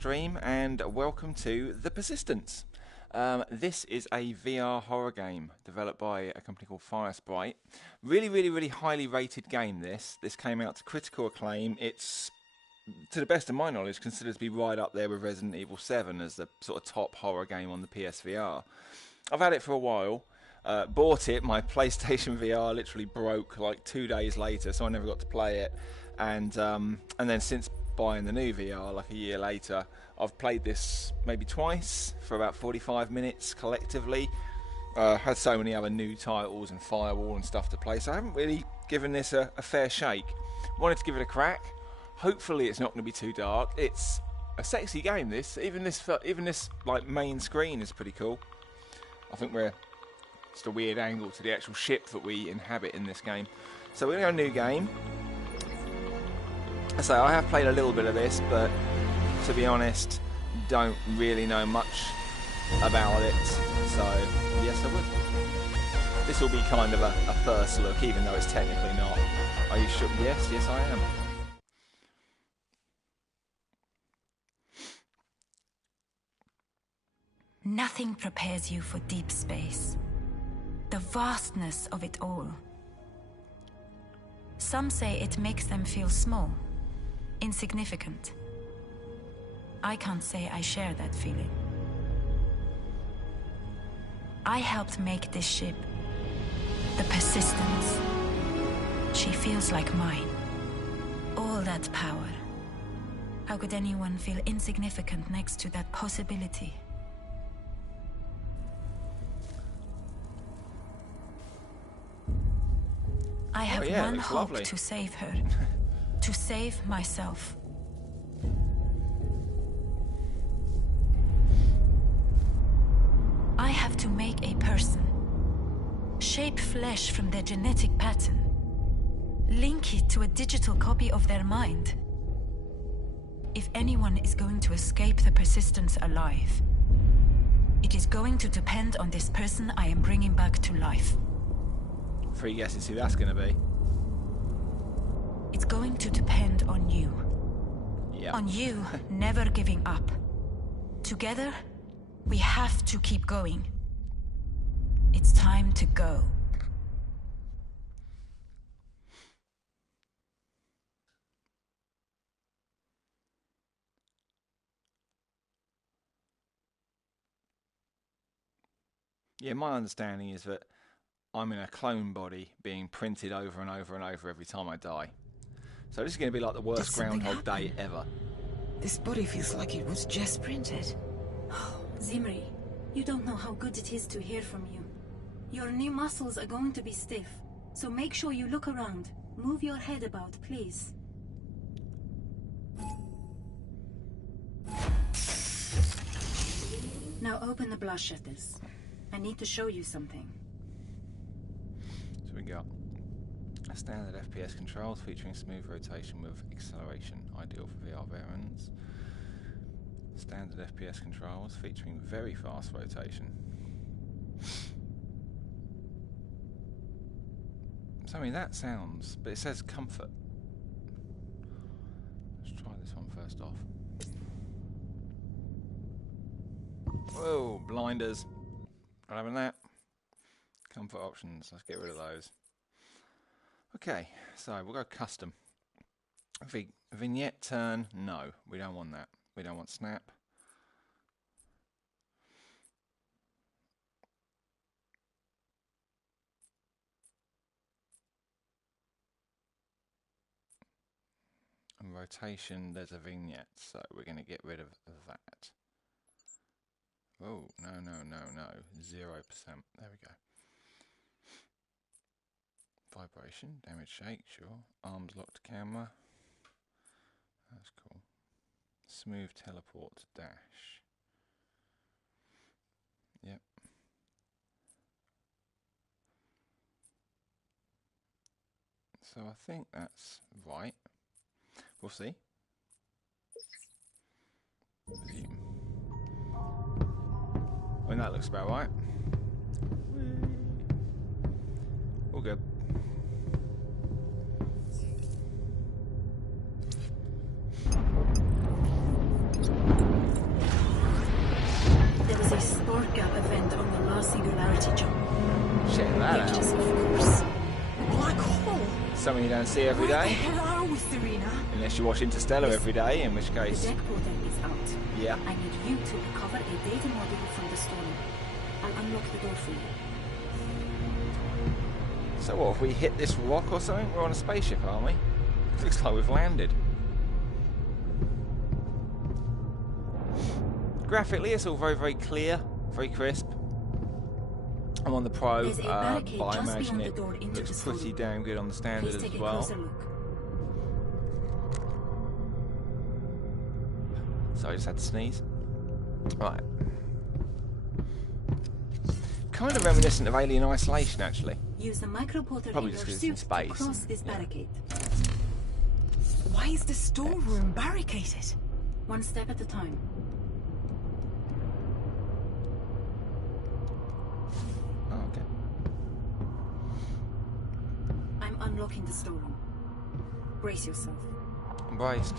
Stream, and welcome to the Persistence. This is a VR horror game developed by a company called Firesprite. Really highly rated game. This came out to critical acclaim. It's, to the best of my knowledge, considered to be right up there with Resident Evil 7 as the sort of top horror game on the PSVR. I've had it for a while. Bought it. My PlayStation VR literally broke like 2 days later, so I never got to play it. And then since buying the new VR like a year later, I've played this maybe twice for about 45 minutes collectively. Had so many other new titles and Firewall and stuff to play, so I haven't really given this a fair shake. Wanted to give it a crack. Hopefully it's not going to be too dark. It's a sexy game. This even this like main screen is pretty cool. I think we're just a weird angle to the actual ship that we inhabit in this game. So we're going to go new game. So I have played a little bit of this, but to be honest, don't really know much about it. So yes, I would. This will be kind of a first look, even though it's technically not. Are you sure? Yes, I am. Nothing prepares you for deep space. The vastness of it all. Some say it makes them feel small, insignificant. I can't say I share that feeling. I helped make this ship, the Persistence. She feels like mine. All that power. How could anyone feel insignificant next to that possibility? I have one hope to save her, to save myself. I have to make a person, shape flesh from their genetic pattern, link it to a digital copy of their mind. If anyone is going to escape the Persistence alive, it is going to depend on this person I am bringing back to life. Free guesses who that's going to be. It's going to depend on you. Yeah. On you never giving up. Together, we have to keep going. It's time to go. Yeah, my understanding is that I'm in a clone body being printed over and over and over every time I die. So this is going to be like the worst Groundhog Day ever. This body feels like it was just printed. Oh, Zimri, you don't know how good it is to hear from you. Your new muscles are going to be stiff, so make sure you look around. Move your head about, please. Now open the blast shutters. I need to show you something. So we got a standard FPS controls featuring smooth rotation with acceleration, ideal for VR variants. Standard FPS controls featuring very fast rotation. So I mean that sounds, but it says comfort. Let's try this one first off. Whoa, blinders. Not having that. Comfort options, let's get rid of those. Okay, so we'll go custom. Vignette turn, no, we don't want that. We don't want snap. And rotation, there's a vignette, so we're going to get rid of that. Oh, no. 0%. There we go. Vibration, damage shake, sure. Arms locked camera. That's cool. Smooth teleport dash. Yep. So I think that's right. We'll see. Resume. I mean, that looks about right. All good. spark gap event on the last singularity jump. Check that Pictures, out. of course. Black hole. Something you don't see every Where the day. hell are we, Serena? Unless you watch Interstellar every day, in which The case... deck portal is out. Yeah. I need you to recover a data module from the storm. I'll unlock the door for you. So what, if we hit this rock or something? We're on a spaceship, aren't we? Looks like we've landed. Graphically, it's all very, very clear, very crisp. I'm on the Pro, There's a but barricade I just imagine beyond it the door into looks the storeroom. pretty damn good on the standard Please take as a well. closer look. So I just had to sneeze. Right. Kind of reminiscent of Alien Isolation, actually. Use the microportal Probably in just your 'cause it's in suit space to cross and- this yeah. barricade. Why is the storeroom barricaded? One step at a time. Oh, okay. I'm unlocking the storeroom. Brace yourself. Embraced.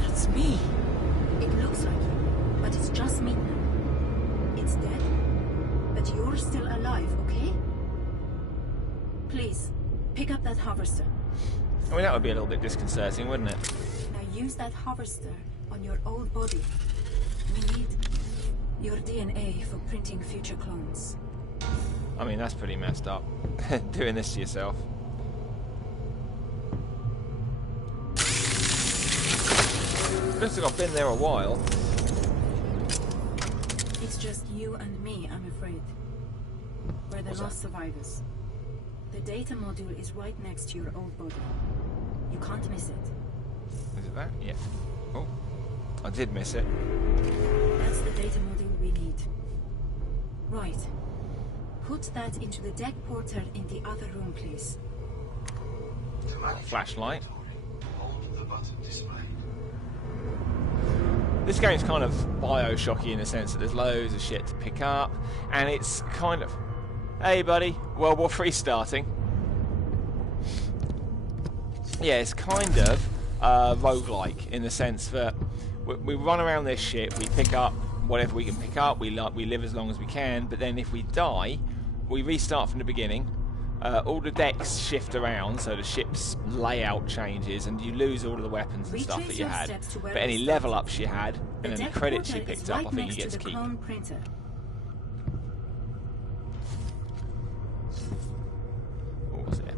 That's me. It looks like you, but it's just me now. It's dead, but you're still alive, okay? Please, pick up that harvester. I mean, that would be a little bit disconcerting, wouldn't it? Now use that harvester on your old body. We need your DNA for printing future clones. I mean, that's pretty messed up. Doing this to yourself. Looks like I've been there a while. It's just you and me, I'm afraid. We're the What's lost survivors. The data module is right next to your old body. You can't miss it. Is it that? Yeah. Oh, I did miss it. That's the data module we need. Right. Put that into the deck portal in the other room, please. Flashlight. Hold the button displayed. This game's kind of Bioshocky in the sense that there's loads of shit to pick up, and it's kind of, hey buddy, World War III starting. Yeah, it's kind of roguelike in the sense that we run around this ship, we pick up whatever we can pick up, we live as long as we can, but then if we die, we restart from the beginning. All the decks shift around, so the ship's layout changes, and you lose all of the weapons and stuff that you had. But any level ups you had, and any credits you picked up, I think you get to keep. Printer. What was it?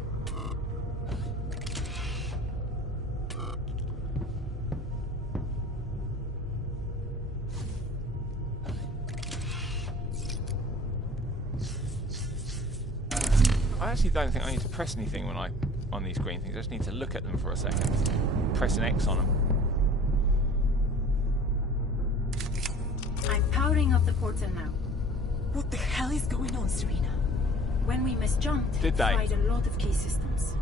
I actually don't think I need to press anything when on these green things. I just need to look at them for a second. Press an X on them. I'm powering up the portal now. What the hell is going on, Serena? When we misjumped, Did they? fried a lot of key systems.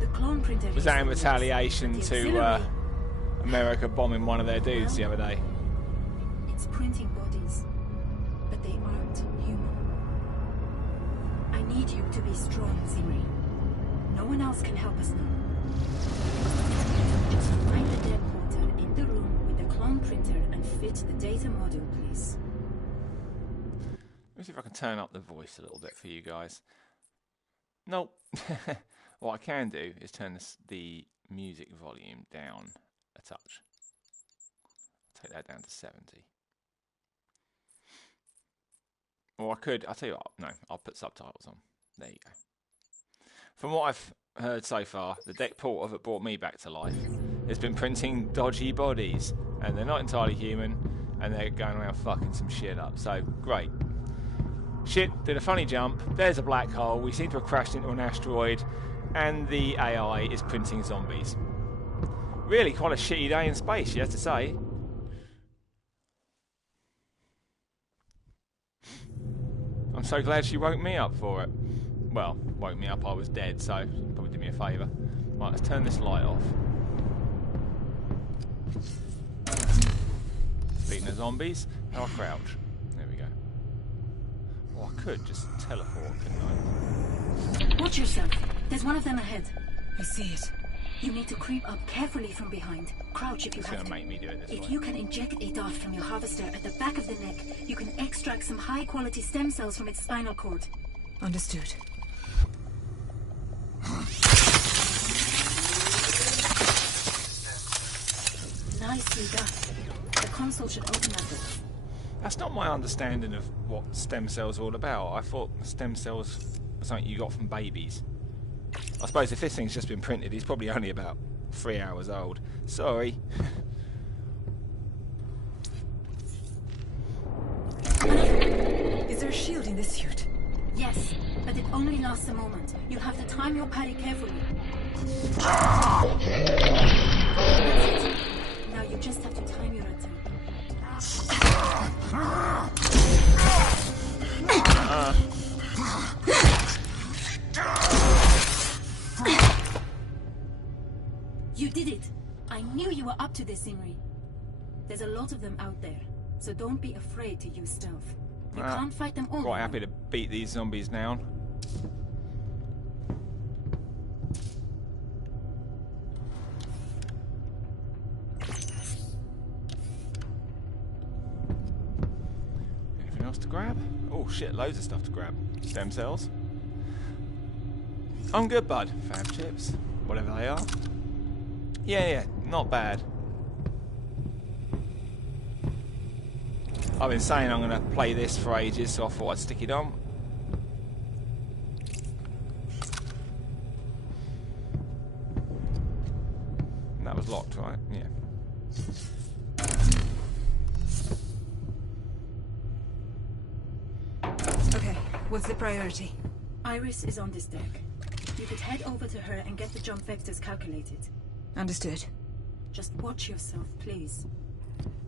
The clone printer Was that in is the worst, retaliation but the to auxiliary- America bombing one of their dudes the other day? It's printing bodies, but they aren't human. I need you to be strong, Zimri. No one else can help us now. Just find the dead portal in the room with the clone printer and fit the data module, please. Let me see if I can turn up the voice a little bit for you guys. Nope. What I can do is turn the music volume down a touch. Take that down to 70. Or I could, I'll tell you what, no, I'll put subtitles on. There you go. From what I've heard so far, the deck portal that brought me back to life has been printing dodgy bodies, and they're not entirely human, and they're going around fucking some shit up. So, great. Shit, did a funny jump, there's a black hole, we seem to have crashed into an asteroid, and the AI is printing zombies. Really quite a shitty day in space, you have to say. I'm so glad she woke me up for it. Well, woke me up, I was dead, so probably did me a favour. Right, let's turn this light off. Beating the zombies, now I crouch. There we go. Or I could just teleport, couldn't I? Watch yourself. There's one of them ahead. I see it. You need to creep up carefully from behind. Crouch if you It's have going to to. make me do it this If way. you can inject a dart from your harvester at the back of the neck, you can extract some high-quality stem cells from its spinal cord. Understood. Nicely done. The console should automatic. That's not my understanding of what stem cells are all about. I thought stem cells were something you got from babies. I suppose if this thing's just been printed, he's probably only about 3 hours old. Sorry. Is there a shield in this suit? Yes, but it only lasts a moment. You'll have to time your parry carefully. That's it. Now you just have to time your attack. You did it! I knew you were up to this, Zimri. There's a lot of them out there, so don't be afraid to use stealth. You can't fight them all. Quite happy to beat these zombies down. Anything else to grab? Oh shit, loads of stuff to grab. Stem cells. I'm good, bud. Fab chips. Whatever they are. Yeah, not bad. I've been saying I'm going to play this for ages, so I thought I'd stick it on. And that was locked, right? Yeah. Okay, what's the priority? Iris is on this deck. You could head over to her and get the jump vectors calculated. Understood. Just watch yourself, please.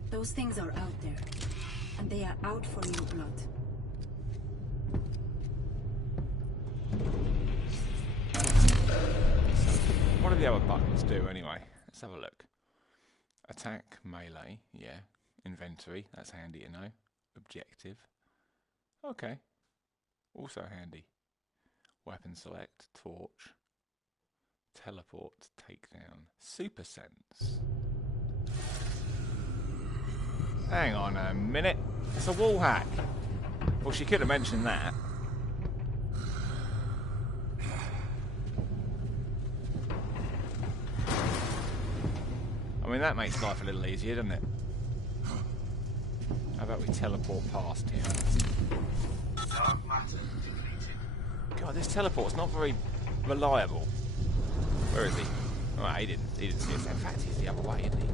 Those things are out there, and they are out for your blood. What do the other buttons do anyway? Let's have a look. Attack, melee, yeah. Inventory, that's handy to know. Objective. Okay. Also handy. Weapon select, torch. Teleport, takedown. Super sense. Hang on a minute. It's a wall hack. Well, she could have mentioned that. I mean, that makes life a little easier, doesn't it? How about we teleport past him? Dark matter depleted. God, this teleport's not very reliable. Where is he? Oh, he didn't see us. In fact, he's the other way, isn't he?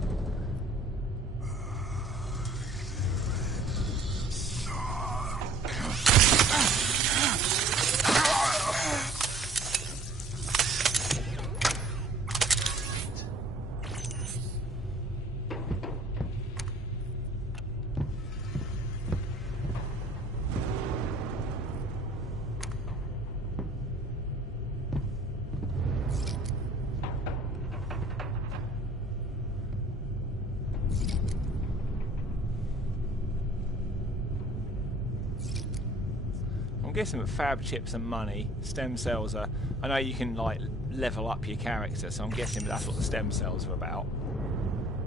I'm guessing with fab chips and money, stem cells are... I know you can like level up your character, so I'm guessing that's what the stem cells are about.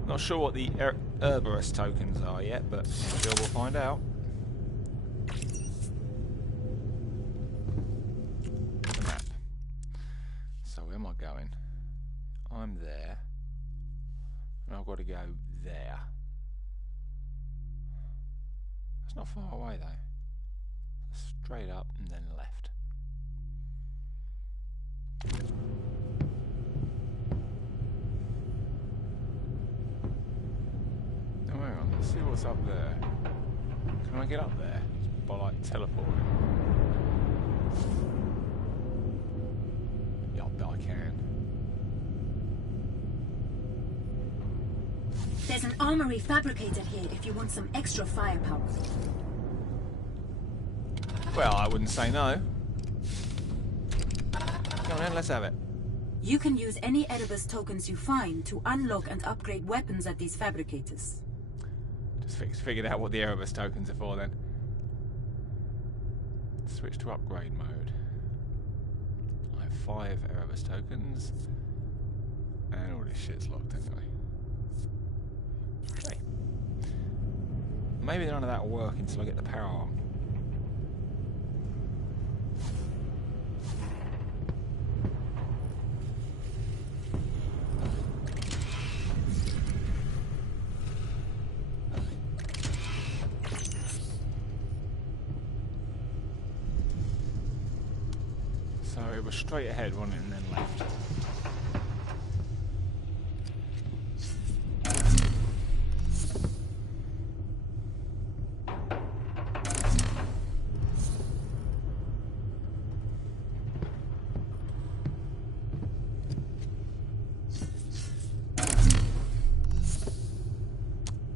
Not sure what the Herberus tokens are yet, but I'm sure we'll find out. The map. So where am I going? I'm there. And I've got to go there. That's not far away though. Straight up and then left. Oh, hang on, let's see what's up there. Can I get up there? Just by like teleporting? Yeah, I bet I can. There's an armory fabricated here if you want some extra firepower. Well, I wouldn't say no. Come on then, let's have it. You can use any Erebus tokens you find to unlock and upgrade weapons at these fabricators. Just figured out what the Erebus tokens are for then. Switch to upgrade mode. 5 Erebus tokens. And all this shit's locked anyway. Okay. Maybe none of that will work until I get the power on. So it was straight ahead, wasn't it, and then left.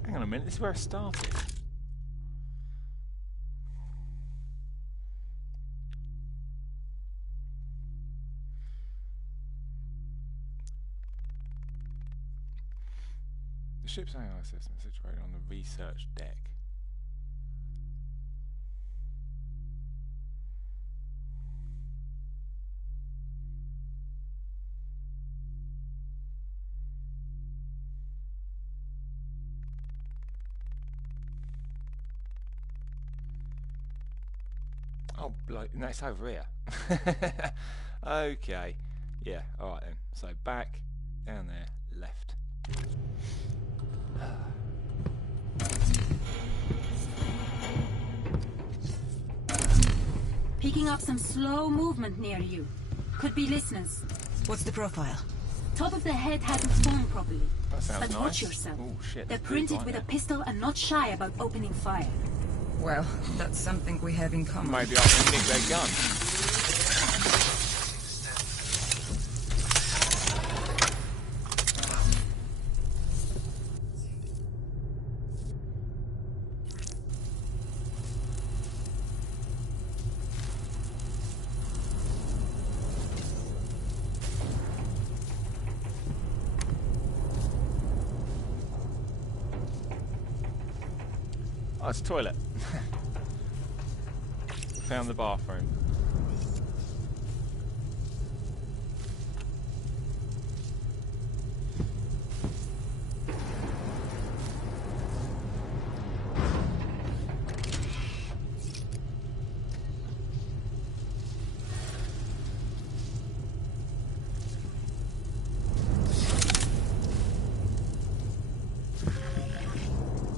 Hang on a minute, this is where I started. The ship's AI system is situated on the research deck. Oh, bloody, no, it's over here. Okay. Yeah, alright then. So back, down there, left. Picking up some slow movement near you. Could be listeners. What's the profile? Top of the head hasn't formed properly. That sounds But nice. watch yourself. Oh shit. They're that's pretty printed fine with a there. pistol and not shy about opening fire. Well, that's something we have in common. Maybe I can nick their gun. Oh, it's a toilet. Found the bathroom.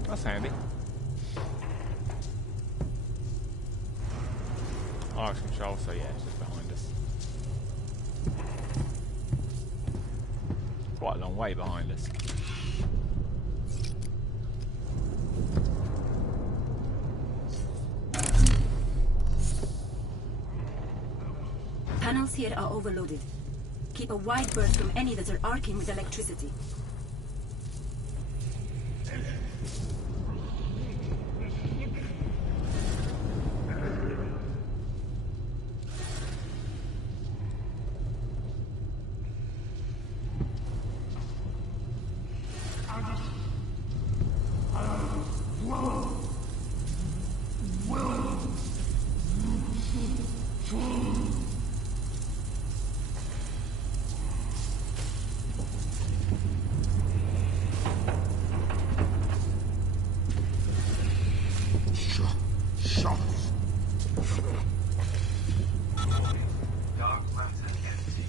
That's handy. Arch control, so yeah, it's just behind us. Quite a long way behind us. Panels here are overloaded. Keep a wide berth from any that are arcing with electricity. Dark matter empty.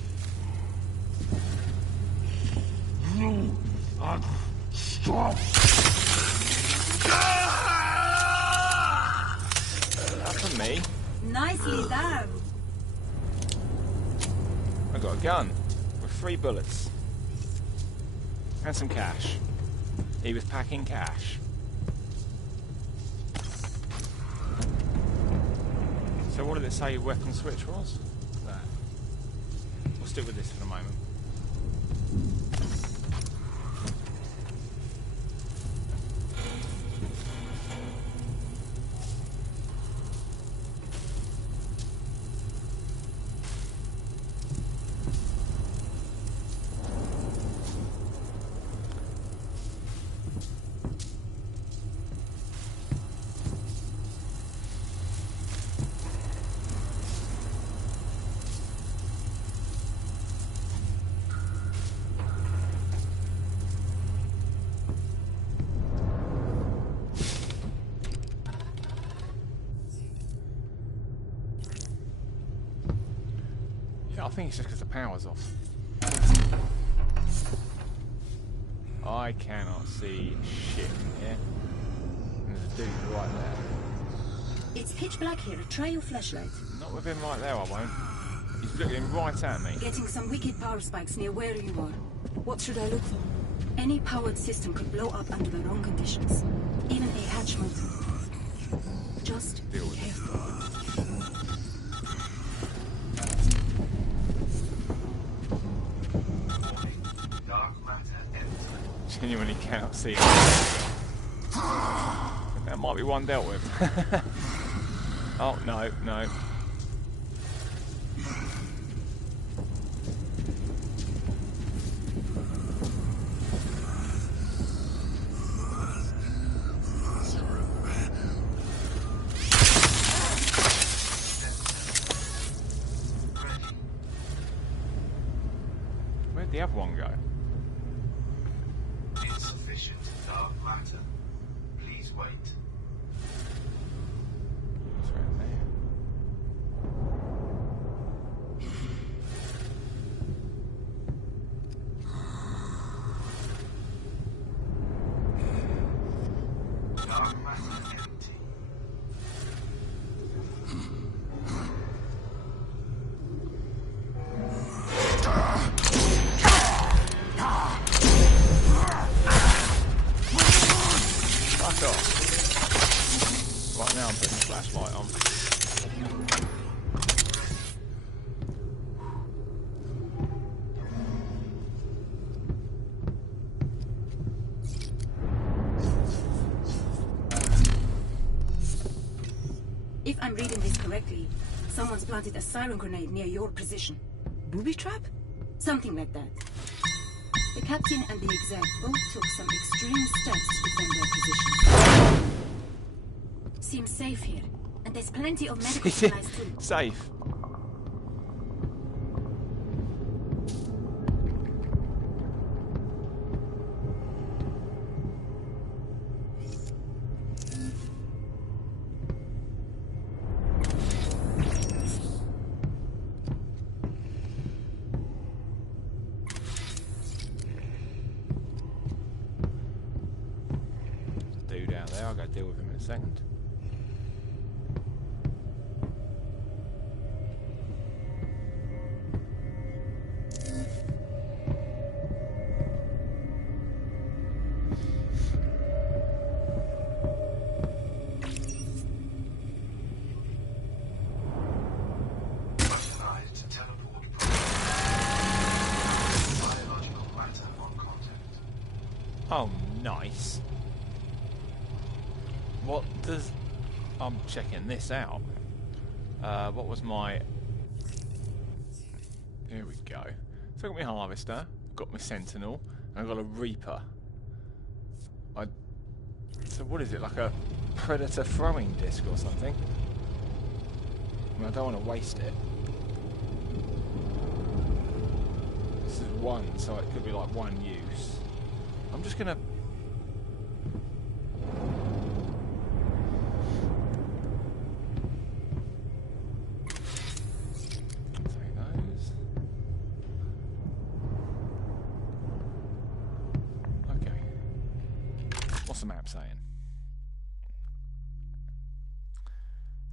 That's for me. Nicely done. I got a gun with 3 bullets and some cash. He was packing cash. So what did it say weapon switch was? That. We'll stick with this for the moment. I think it's just because the power's off. I cannot see shit here. And there's a dude right there. It's pitch black here. Try your flashlight. Not with him right there, I won't. He's looking right at me. Getting some wicked power spikes near where you are. What should I look for? Any powered system could blow up under the wrong conditions. Even a hatch motor. Just be careful. Dark matter entering. Genuinely cannot see him. That might be one dealt with. Oh, no, no. Where'd the other one go? Insufficient dark matter. Please wait. It's right there. Dark matter empty. Fuck off. Right now I'm putting the flashlight on. If I'm reading this correctly, someone's planted a siren grenade near your position. Booby trap? Something like that. The captain and the exec both took some extreme steps to defend their positions. Seems safe here, and there's plenty of medical supplies too. Safe. Dude out there, I'll go deal with him in a second. Pressurized to teleport biological matter on contact. Oh, nice. What does... I'm checking this out. What was my... Here we go. So I've got my harvester, got my sentinel, and I've got a reaper. So what is it, like a predator throwing disc or something? I mean, I don't want to waste it. This is one, so it could be like one use. I'm just gonna... take those. Okay. What's the map saying?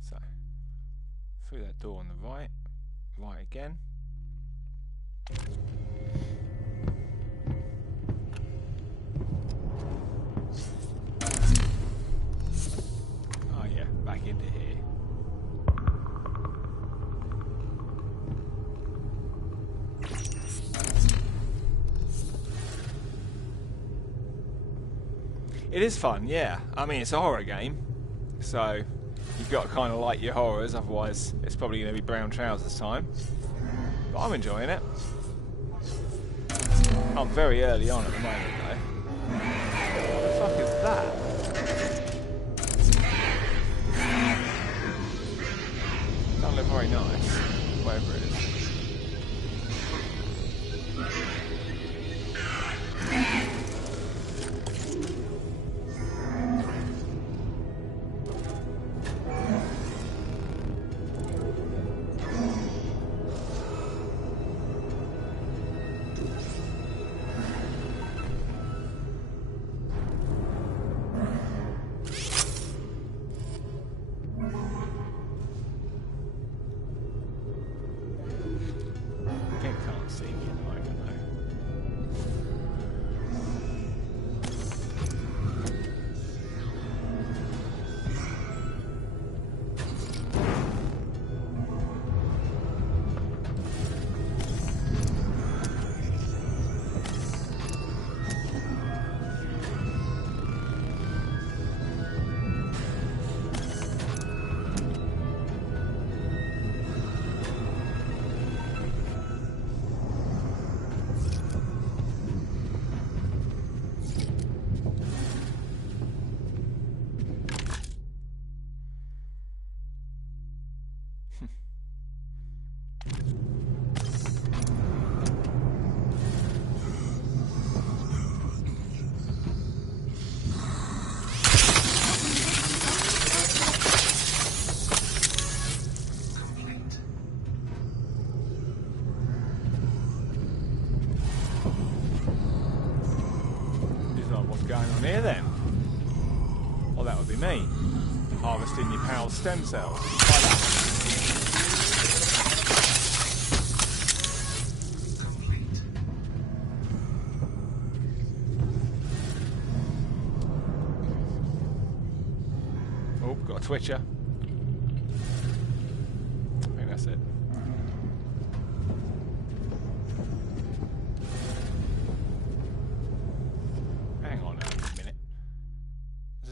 So, through that door on the right, right again. Oh yeah, back into here. It is fun, yeah. I mean, it's a horror game, so you've got to kind of like your horrors, otherwise it's probably going to be brown trousers time. But I'm enjoying it. I'm very early on at the moment, though. What the fuck is that? Doesn't look very nice, whatever it is. see me at the moment, though. Going on here then? Well, that would be me harvesting your pal's stem cells like that. Oh, got a twitcher. I think that's it.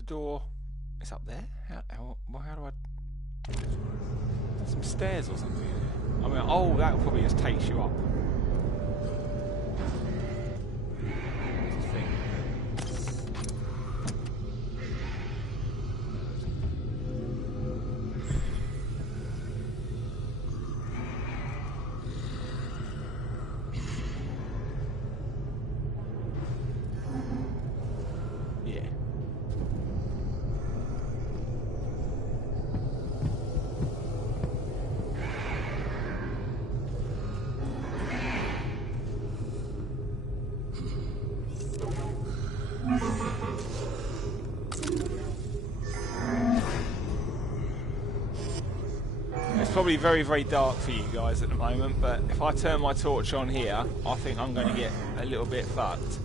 Door, it's up there. How do I? There's some stairs or something. I mean, oh, that probably just takes you up. Probably very, very dark for you guys at the moment, but if I turn my torch on here, I think I'm going to get a little bit fucked.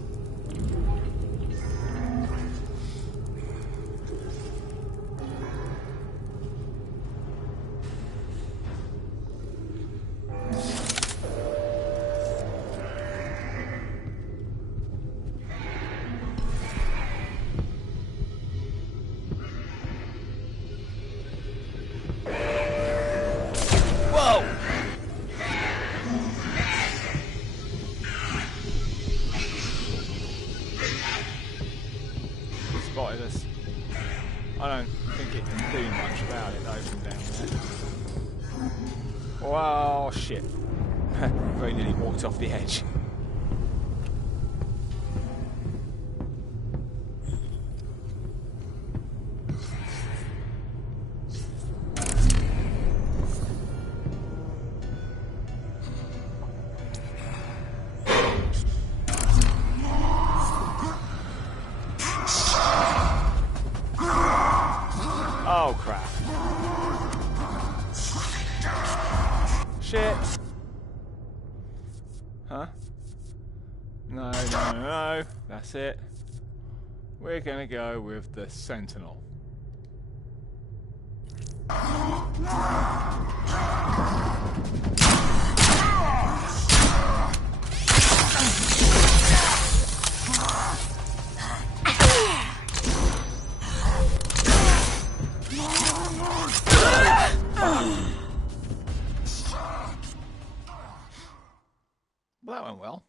I don't think it can do much about it though from down there. Oh shit. Very nearly walked off the edge. Oh crap. Shit. Huh? No, no, no, no. That's it. We're gonna go with the Sentinel. Well, that went well.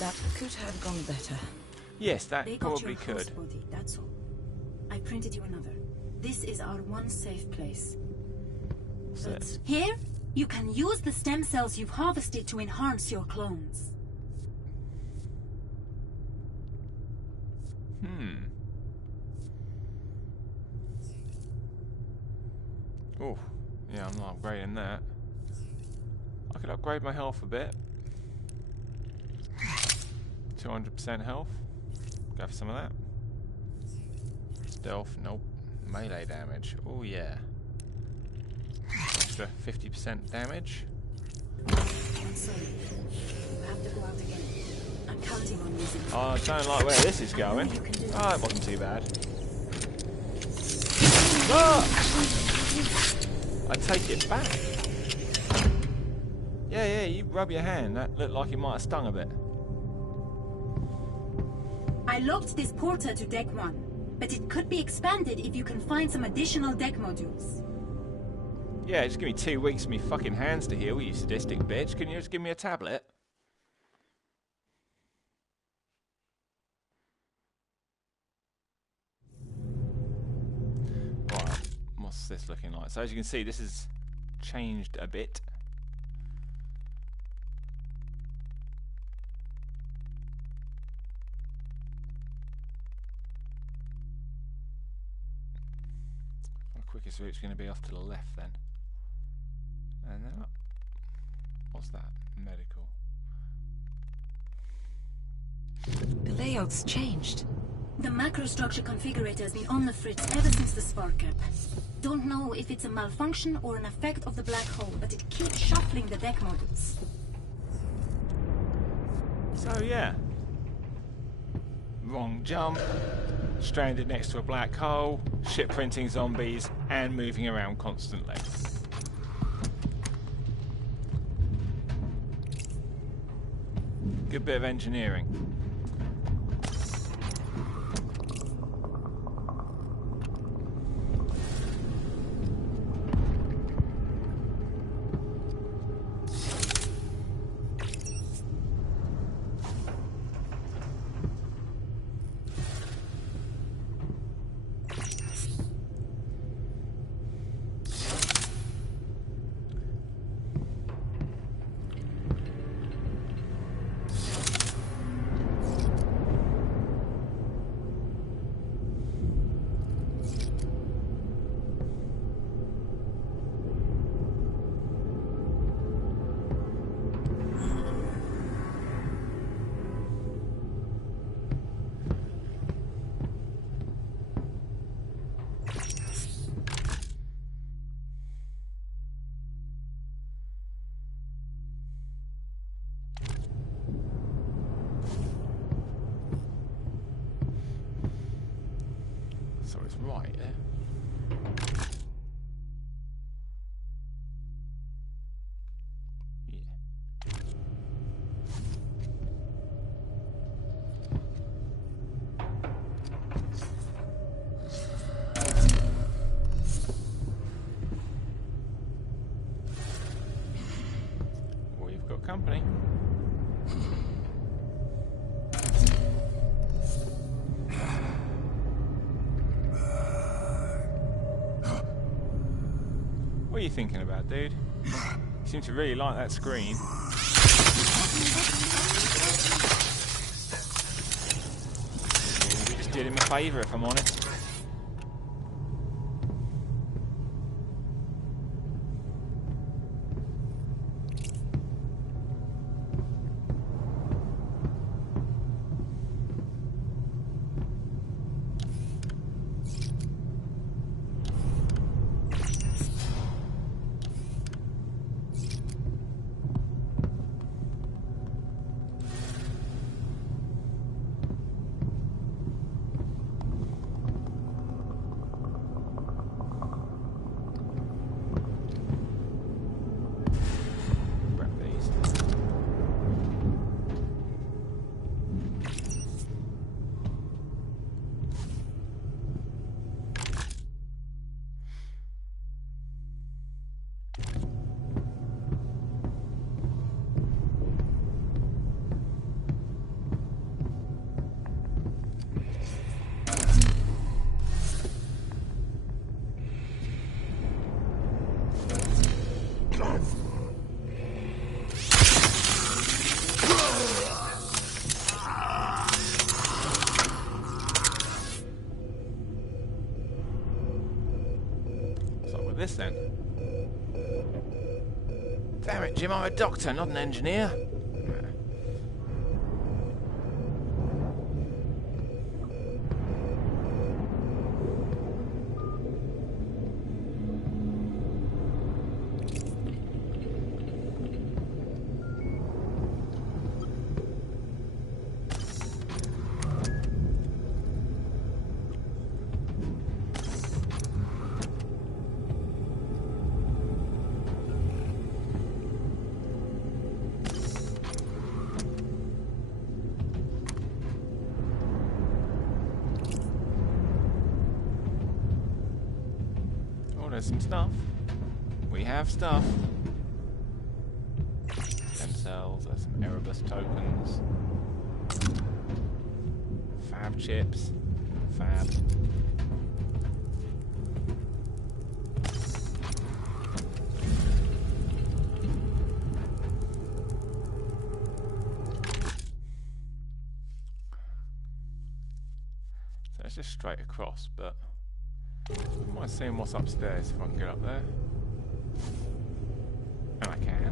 That could have gone better. Yes, that They got probably your could. host body, that's all. I printed you another. This is our one safe place. What's this? Here, you can use the stem cells you've harvested to enhance your clones. Oh, yeah, I'm not upgrading that. I could upgrade my health a bit. 200% health. Go for some of that. Stealth, nope. Melee damage, oh yeah. Extra 50% damage. I'm sorry. You have to go out again. I'm counting on using. Oh, I don't like where this is going. Oh, it wasn't too bad. Ah! I take it back. Yeah, you rub your hand. That looked like it might have stung a bit. I locked this portal to Deck 1, but it could be expanded if you can find some additional deck modules. Yeah, just give me 2 weeks for me fucking hands to heal, you sadistic bitch. Can you just give me a tablet? Right, what's this looking like? So as you can see, this has changed a bit. My quickest route's going to be off to the left then. And then up. What's that? Medical. The layout's changed. The macrostructure configurator has been on the fritz ever since the spark gap. Don't know if it's a malfunction or an effect of the black hole, but it keeps shuffling the deck modules. So yeah. Wrong jump. Stranded next to a black hole. Ship printing zombies and moving around constantly. Good bit of engineering. So it's right there. Yeah. Well, you've got company. What are you thinking about, dude? You seem to really like that screen. We just did him a favour, if I'm honest. This then. Damn it, Jim, I'm a doctor, not an engineer. There's some stuff. We have stuff. Stem cells, there's some Erebus tokens. Fab chips. Fab. So it's just straight across, but I might see what's upstairs if I can get up there. And I can.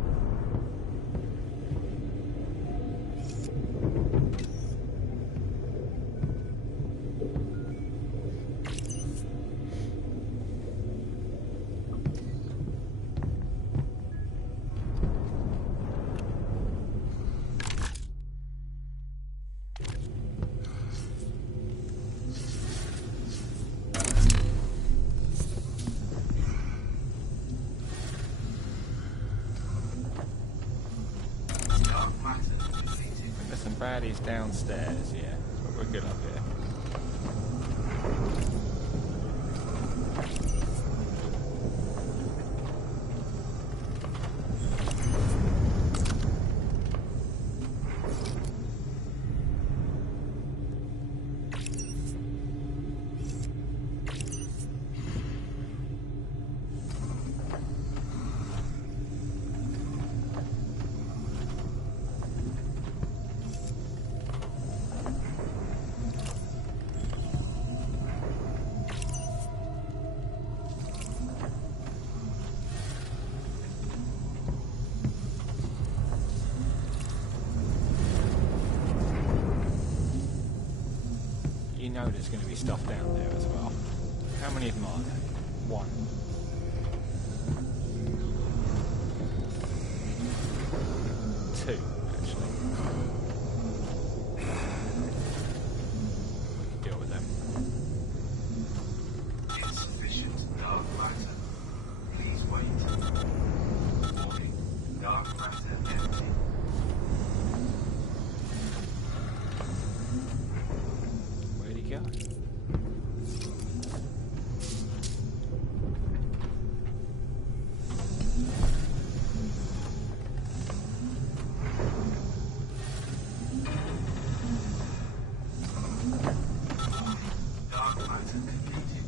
Baddies downstairs, yeah, but we're good up here. You know there's going to be stuff down there as well. How many of them are there? One. Two, actually. We can deal with them. Insufficient dark matter. Please wait. Warning. Dark matter empty. Where'd he go? Dark matter completed.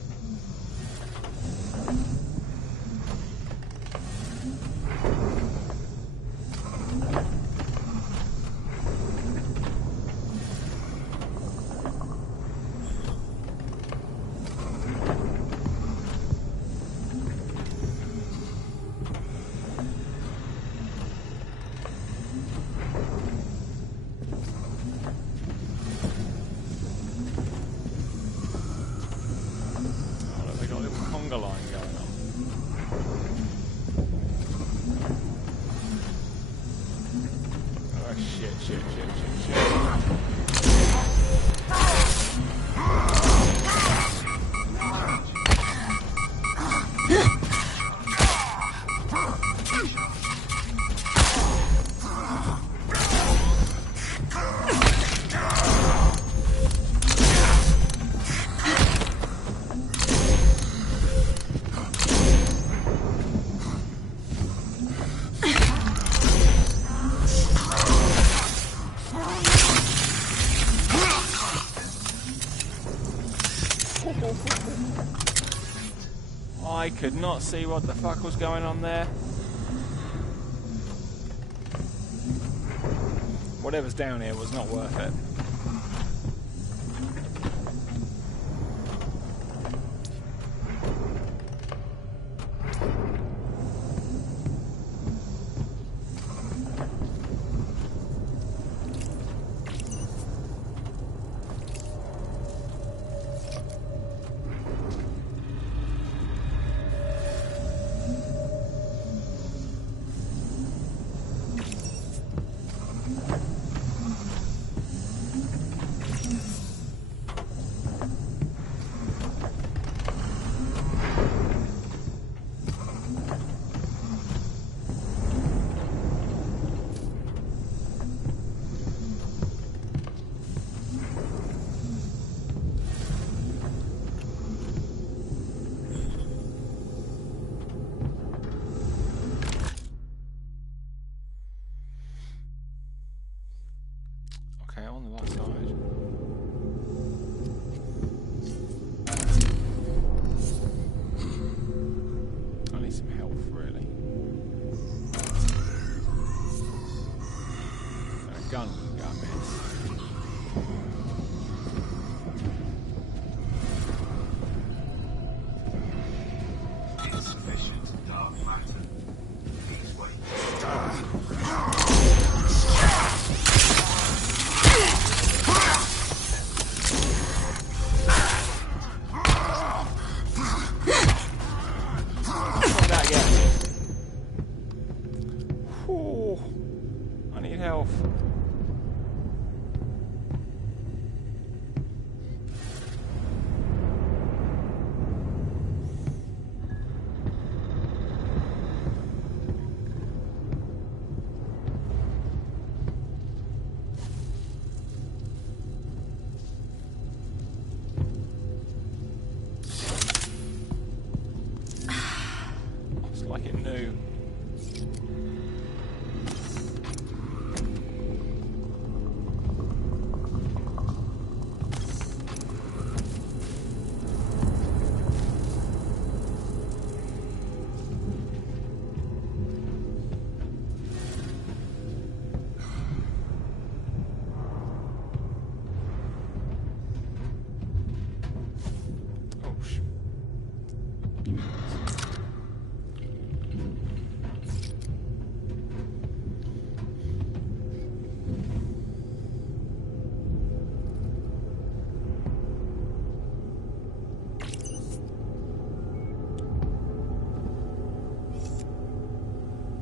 Oh, look, they got a little conga line going on. Oh shit. I could not see what the fuck was going on there. Whatever's down here was not worth it. gun can go amiss. Insufficient dark matter. Please wait. Try that again. Whew. I need health. It's like it knew.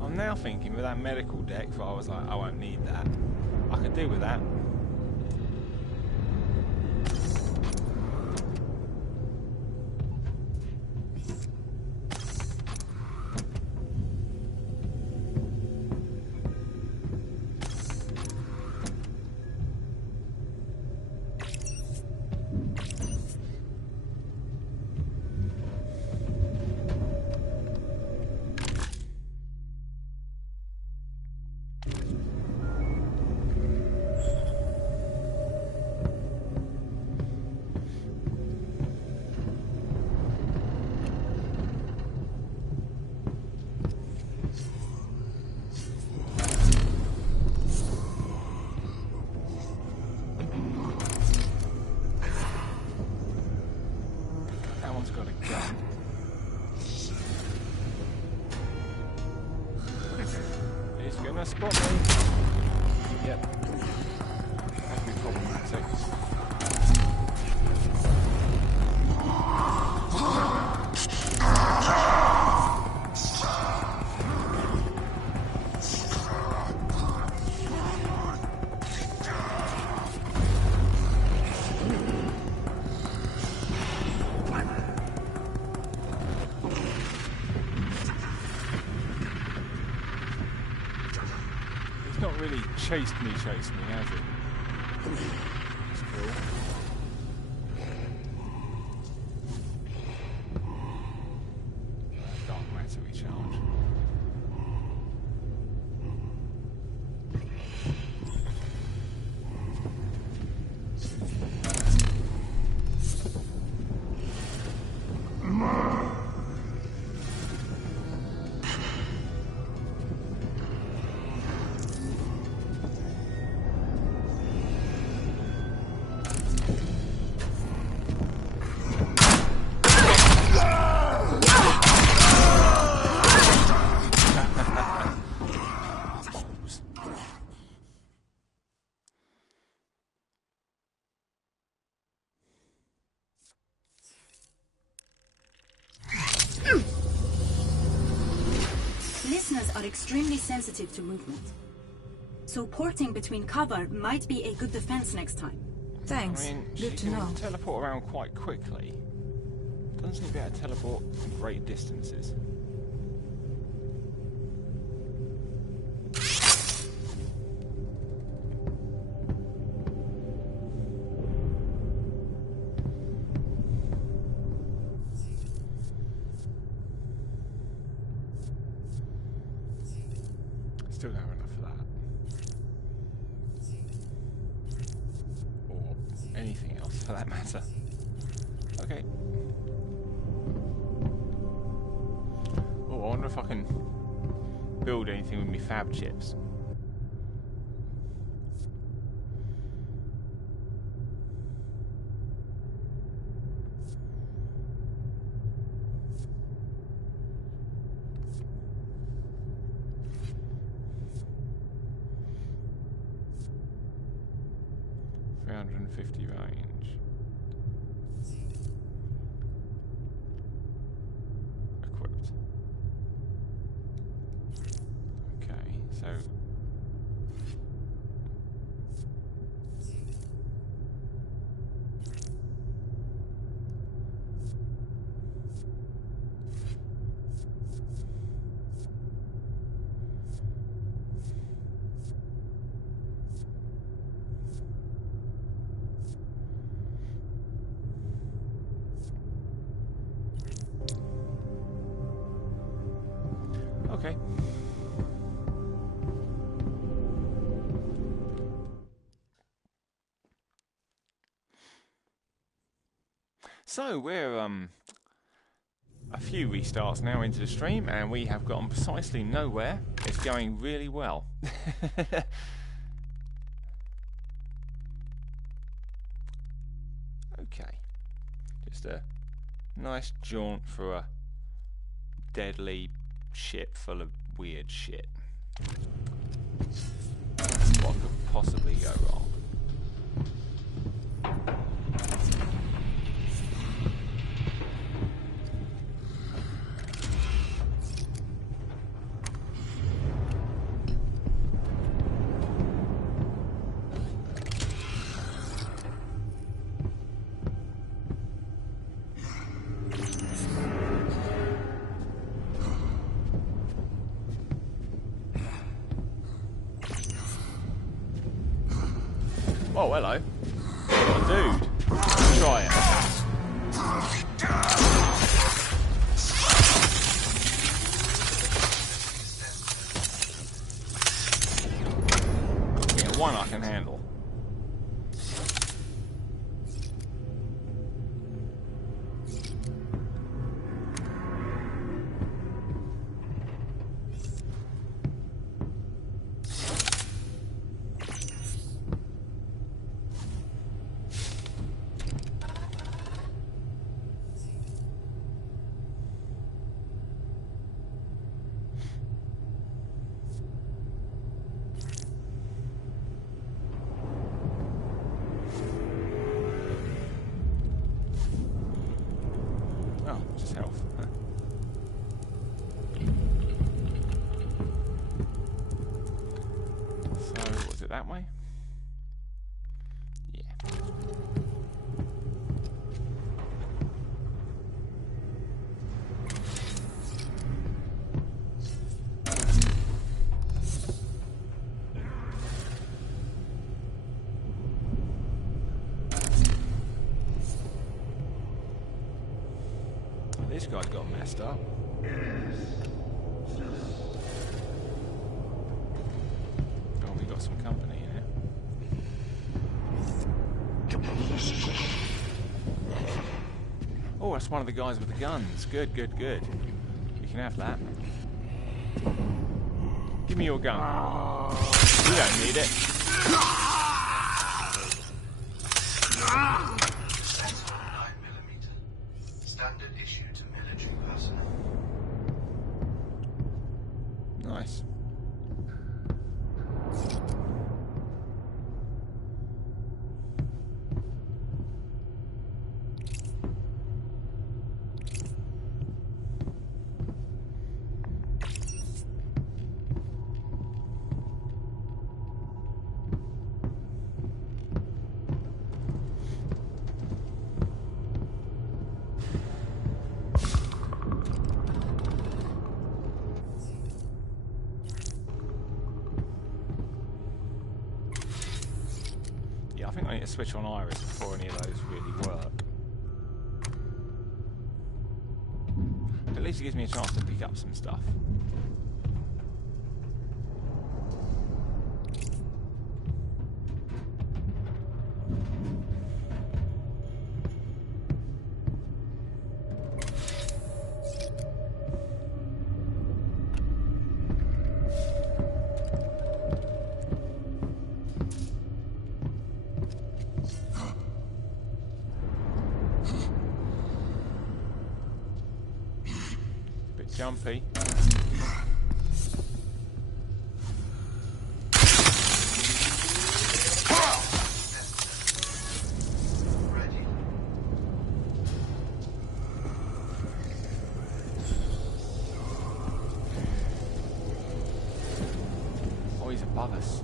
Oh, I'm now thinking with that medical deck, where I was like, I won't need that. I could do with that. That one's got a gun. He's gonna spot me. Yep. That'd be problematic. He's not really chased me, has he? That's cool. Dark matter recharge. Listeners are extremely sensitive to movement. So porting between cover might be a good defense next time. Thanks. I mean, Good to she know. can teleport around quite quickly. Doesn't seem to be able to teleport from great distances. Still don't have enough of that. Or anything else for that matter. Okay. Oh, I wonder if I can build anything with me fab chips. 150 range. Equipped. Okay, so okay. So we're a few restarts now into the stream, and we have gotten precisely nowhere. It's going really well. Okay, just a nice jaunt for a deadly ship full of weird shit. What could possibly go wrong? Oh, hello. Dude, try it. Yeah, one I can handle. Oh, just health. So, was it that way? Yeah. This guy got messed up. Oh, we got some company in here. Oh, that's one of the guys with the guns. Good, good, good. You can have that. Give me your gun. You don't need it. 9mm. Standard issue to military personnel. Nice. Yeah, I think I need to switch on Iris before any of those really work. At least it gives me a chance to pick up some stuff. Jumpy. above us.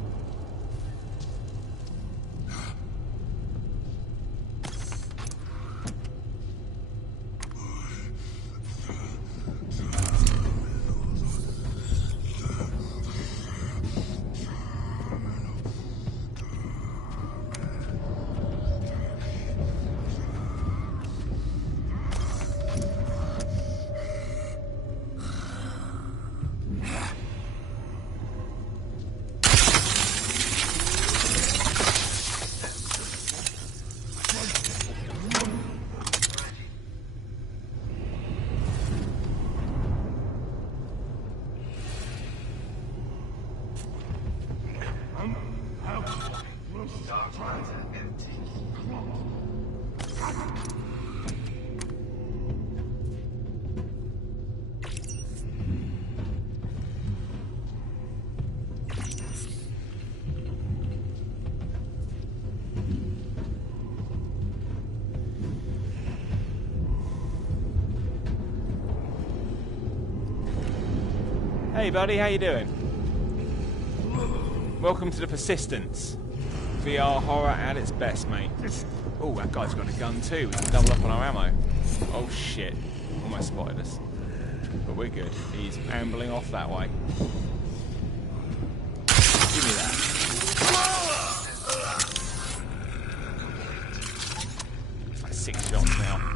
Hey buddy, how you doing? Welcome to the Persistence. VR horror at its best, mate. Oh, that guy's got a gun too. We can double up on our ammo. Oh shit. Almost spotted us. But we're good. He's ambling off that way. Give me that. It's like 6 shots now.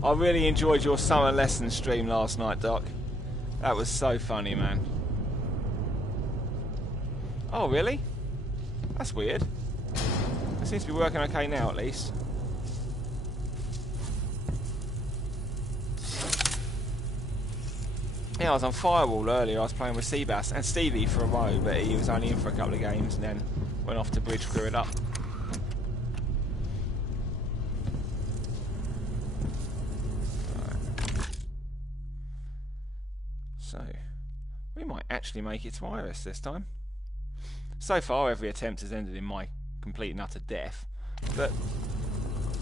I really enjoyed your summer lesson stream last night, Doc. That was so funny, man. Oh, really? That's weird. It seems to be working okay now, at least. Yeah, I was on Firewall earlier. I was playing with Seabass and Stevie for a row, but he was only in for a couple of games and then went off to bridge crew it up. So, we might actually make it to Iris this time. So far, every attempt has ended in my complete and utter death, but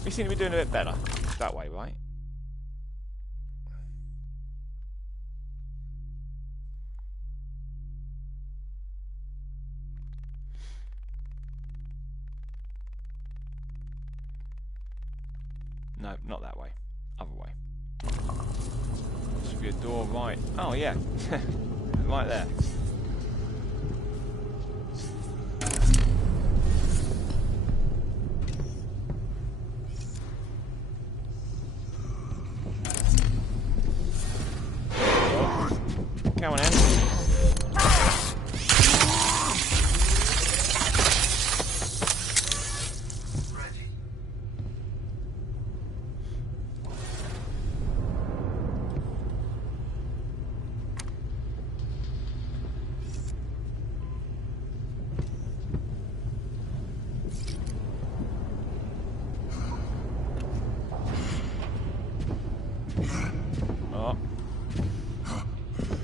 we seem to be doing a bit better that way, right? No, not that way. Other way. Should be a door right. Oh yeah, right there. Come on in.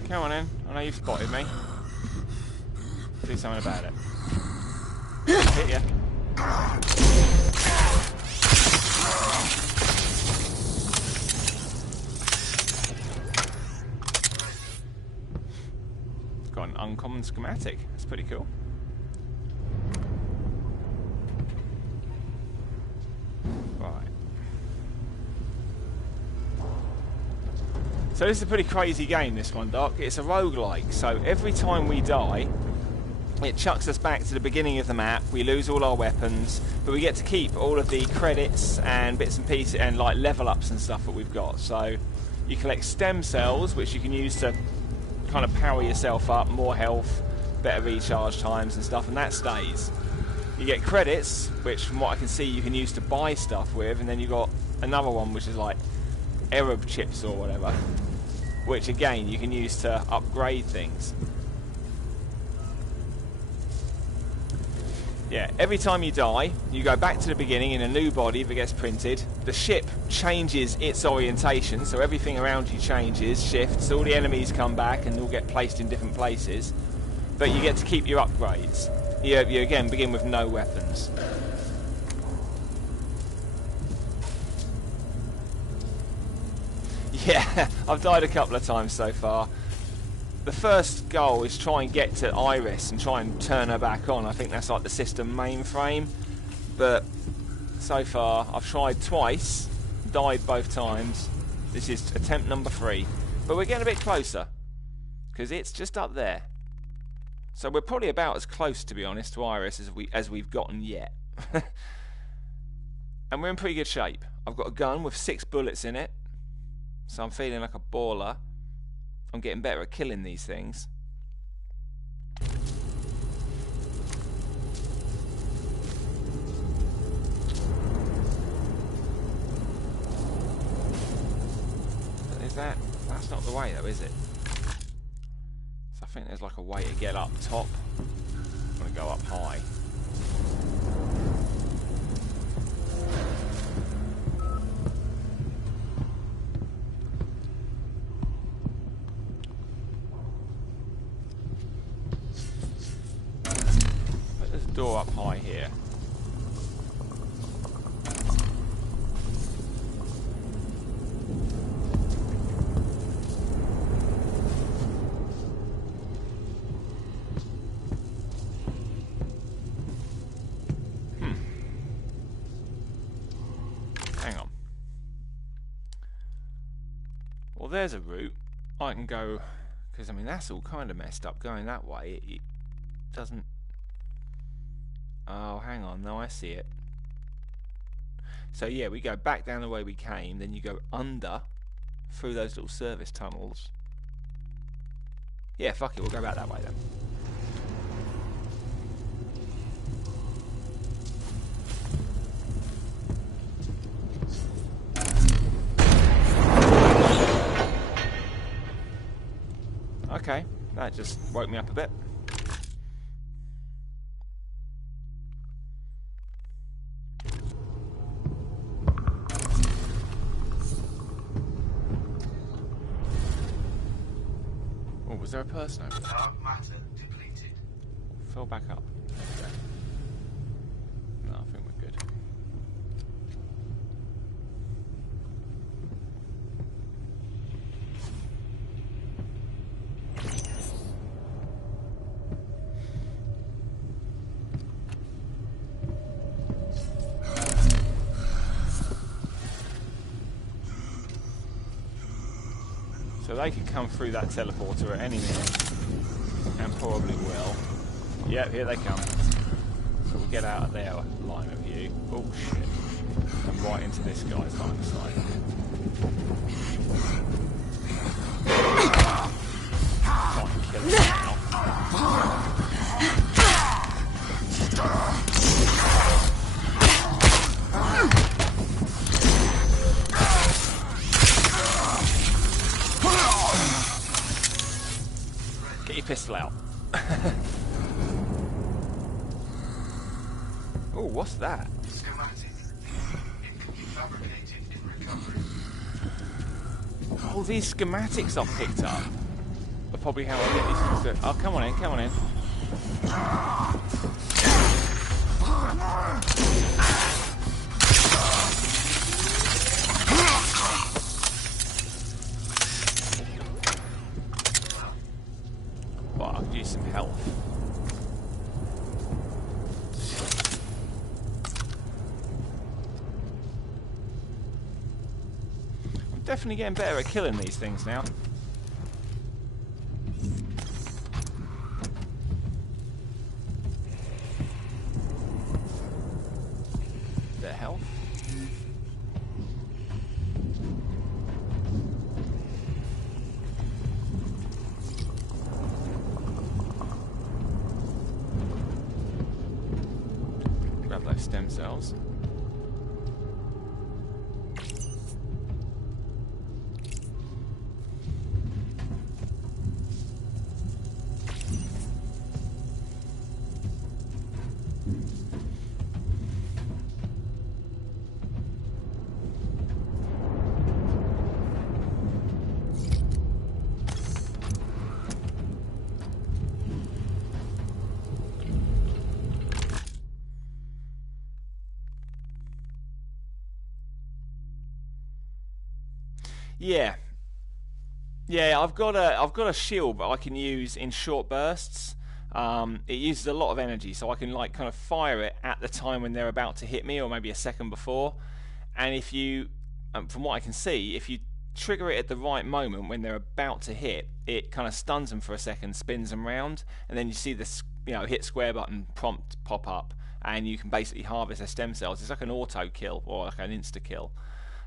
Come on in. I know you've spotted me. Do something about it. I'll hit ya. It's got an uncommon schematic. That's pretty cool. So this is a pretty crazy game, this one, Doc. It's a roguelike, so every time we die, it chucks us back to the beginning of the map. We lose all our weapons, but we get to keep all of the credits and bits and pieces and like level ups and stuff that we've got. So you collect stem cells, which you can use to kind of power yourself up, more health, better recharge times and stuff, and that stays. You get credits, which from what I can see you can use to buy stuff with, and then you got another one which is like Arab chips or whatever, which again you can use to upgrade things. Yeah, every time you die, you go back to the beginning in a new body that gets printed. The ship changes its orientation, so everything around you changes, shifts, all the enemies come back and all get placed in different places. But you get to keep your upgrades. You again begin with no weapons. Yeah, I've died a couple of times so far. The first goal is try and get to Iris and try and turn her back on. I think that's like the system mainframe. But so far, I've tried twice, died both times. This is attempt number 3. But we're getting a bit closer, because it's just up there. So we're probably about as close, to be honest, to Iris as we've gotten yet. And we're in pretty good shape. I've got a gun with 6 bullets in it, so I'm feeling like a baller. I'm getting better at killing these things. Is that? That's not the way though, is it? So I think there's like a way to get up top. I'm gonna go up high. There's a door up high here. Hang on. Well, there's a route. I can go, because I mean that's all kind of messed up going that way. It doesn't. Oh, hang on. No, I see it. So yeah, we go back down the way we came, then you go under through those little service tunnels. Yeah, fuck it, we'll go back that way then. Okay, that just woke me up a bit. Oh, was there a person over there? Dark matter depleted. Fill back up. Okay. No, I think we're good. So they can come through that teleporter at any minute, and probably will. Yep, here they come. So we'll get out of their line of view. Oh shit. And right into this guy's line of sight. Can't kill him now. Get your pistol out. Oh, what's that? Schematic. It can be fabricated in recovery. Oh, these schematics I've picked up are probably how I get these things. Oh, come on in, come on in. Well, I could use some health. I'm definitely getting better at killing these things now. Their health. Grab those stem cells. Yeah, Yeah, I've got a shield that I can use in short bursts. It uses a lot of energy, so I can like kind of fire it at the time when they're about to hit me, or maybe a second before. And if you, from what I can see, if you trigger it at the right moment when they're about to hit, it kind of stuns them for a second, spins them round, and then you see this, hit square button prompt pop up, and you can basically harvest their stem cells. It's like an auto kill or like an insta kill.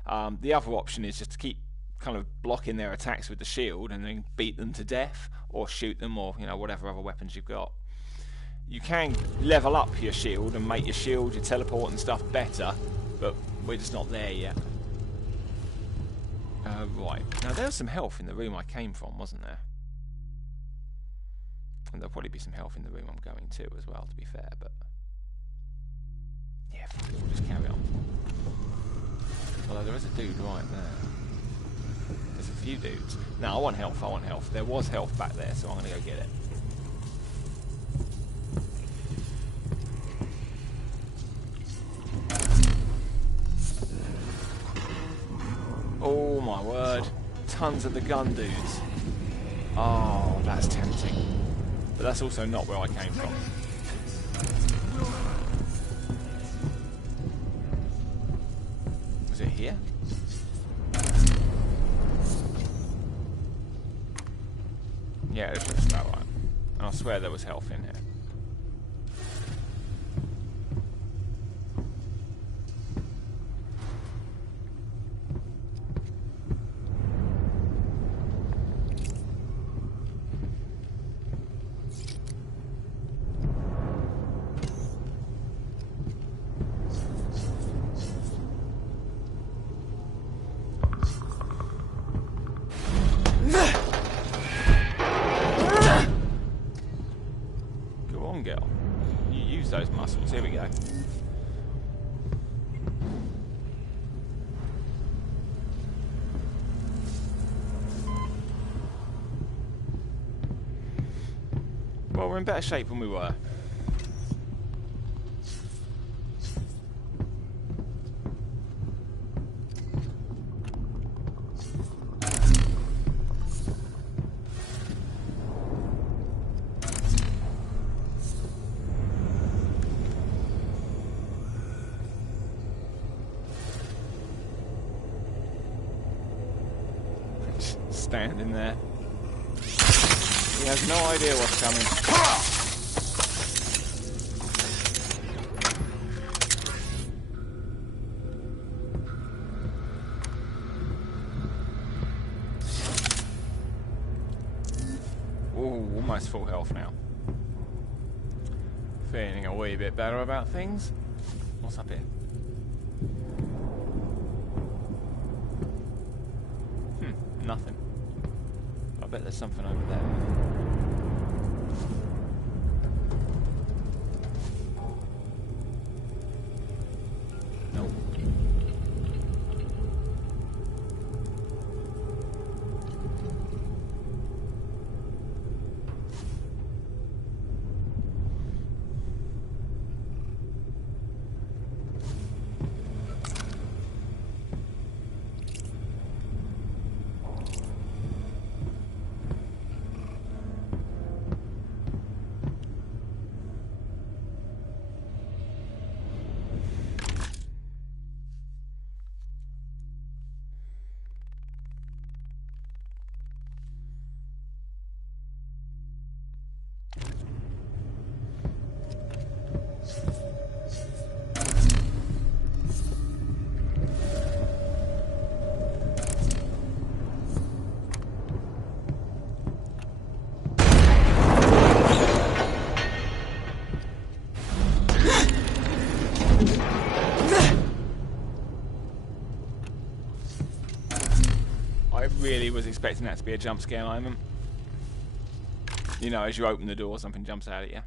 The other option is just to keep kind of blocking their attacks with the shield and then beat them to death, or shoot them, or whatever other weapons you've got. You can level up your shield and make your shield, your teleport and stuff better, but we're just not there yet. Right, now there was some health in the room I came from, wasn't there? And there'll probably be some health in the room I'm going to as well, to be fair, but yeah, we'll just carry on. Although there is a dude right there. There's a few dudes. No, I want health. There was health back there, so I'm going to go get it. Oh my word. Tons of the gun dudes. Oh, that's tempting. But that's also not where I came from. Was it here? Yeah, this looks about right. And I swear there was health in here. Girl, you use those muscles. Here we go. Well, we're in better shape than we were. Standing there. He has no idea what's coming. Ooh, almost full health now. Feeling a wee bit better about things. What's up here? Nothing. I bet there's something over there. Nope. Really was expecting that to be a jump scare moment. As you open the door, something jumps out at you.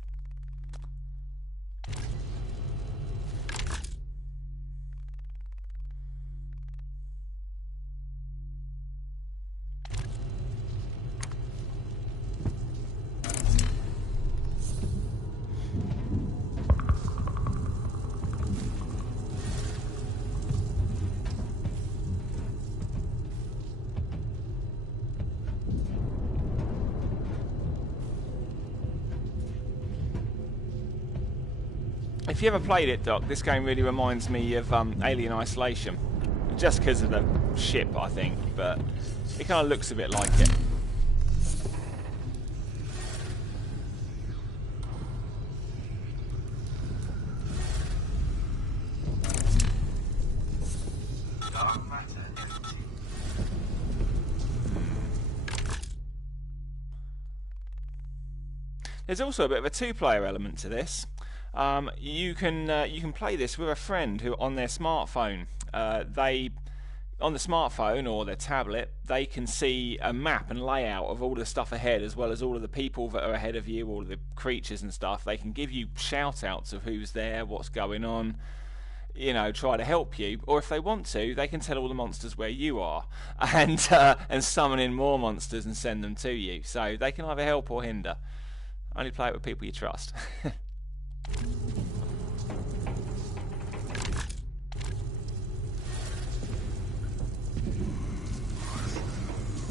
If you ever played it, Doc, this game really reminds me of Alien Isolation. Just because of the ship, I think, but it kind of looks a bit like it. There's also a bit of a two-player element to this. You can play this with a friend who, on their smartphone, on the smartphone or their tablet, they can see a map and layout of all the stuff ahead, as well as all of the people that are ahead of you, all of the creatures and stuff. They can give you shout-outs of who's there, what's going on, you know, try to help you. Or if they want to, they can tell all the monsters where you are and summon in more monsters and send them to you. So they can either help or hinder. Only play it with people you trust. You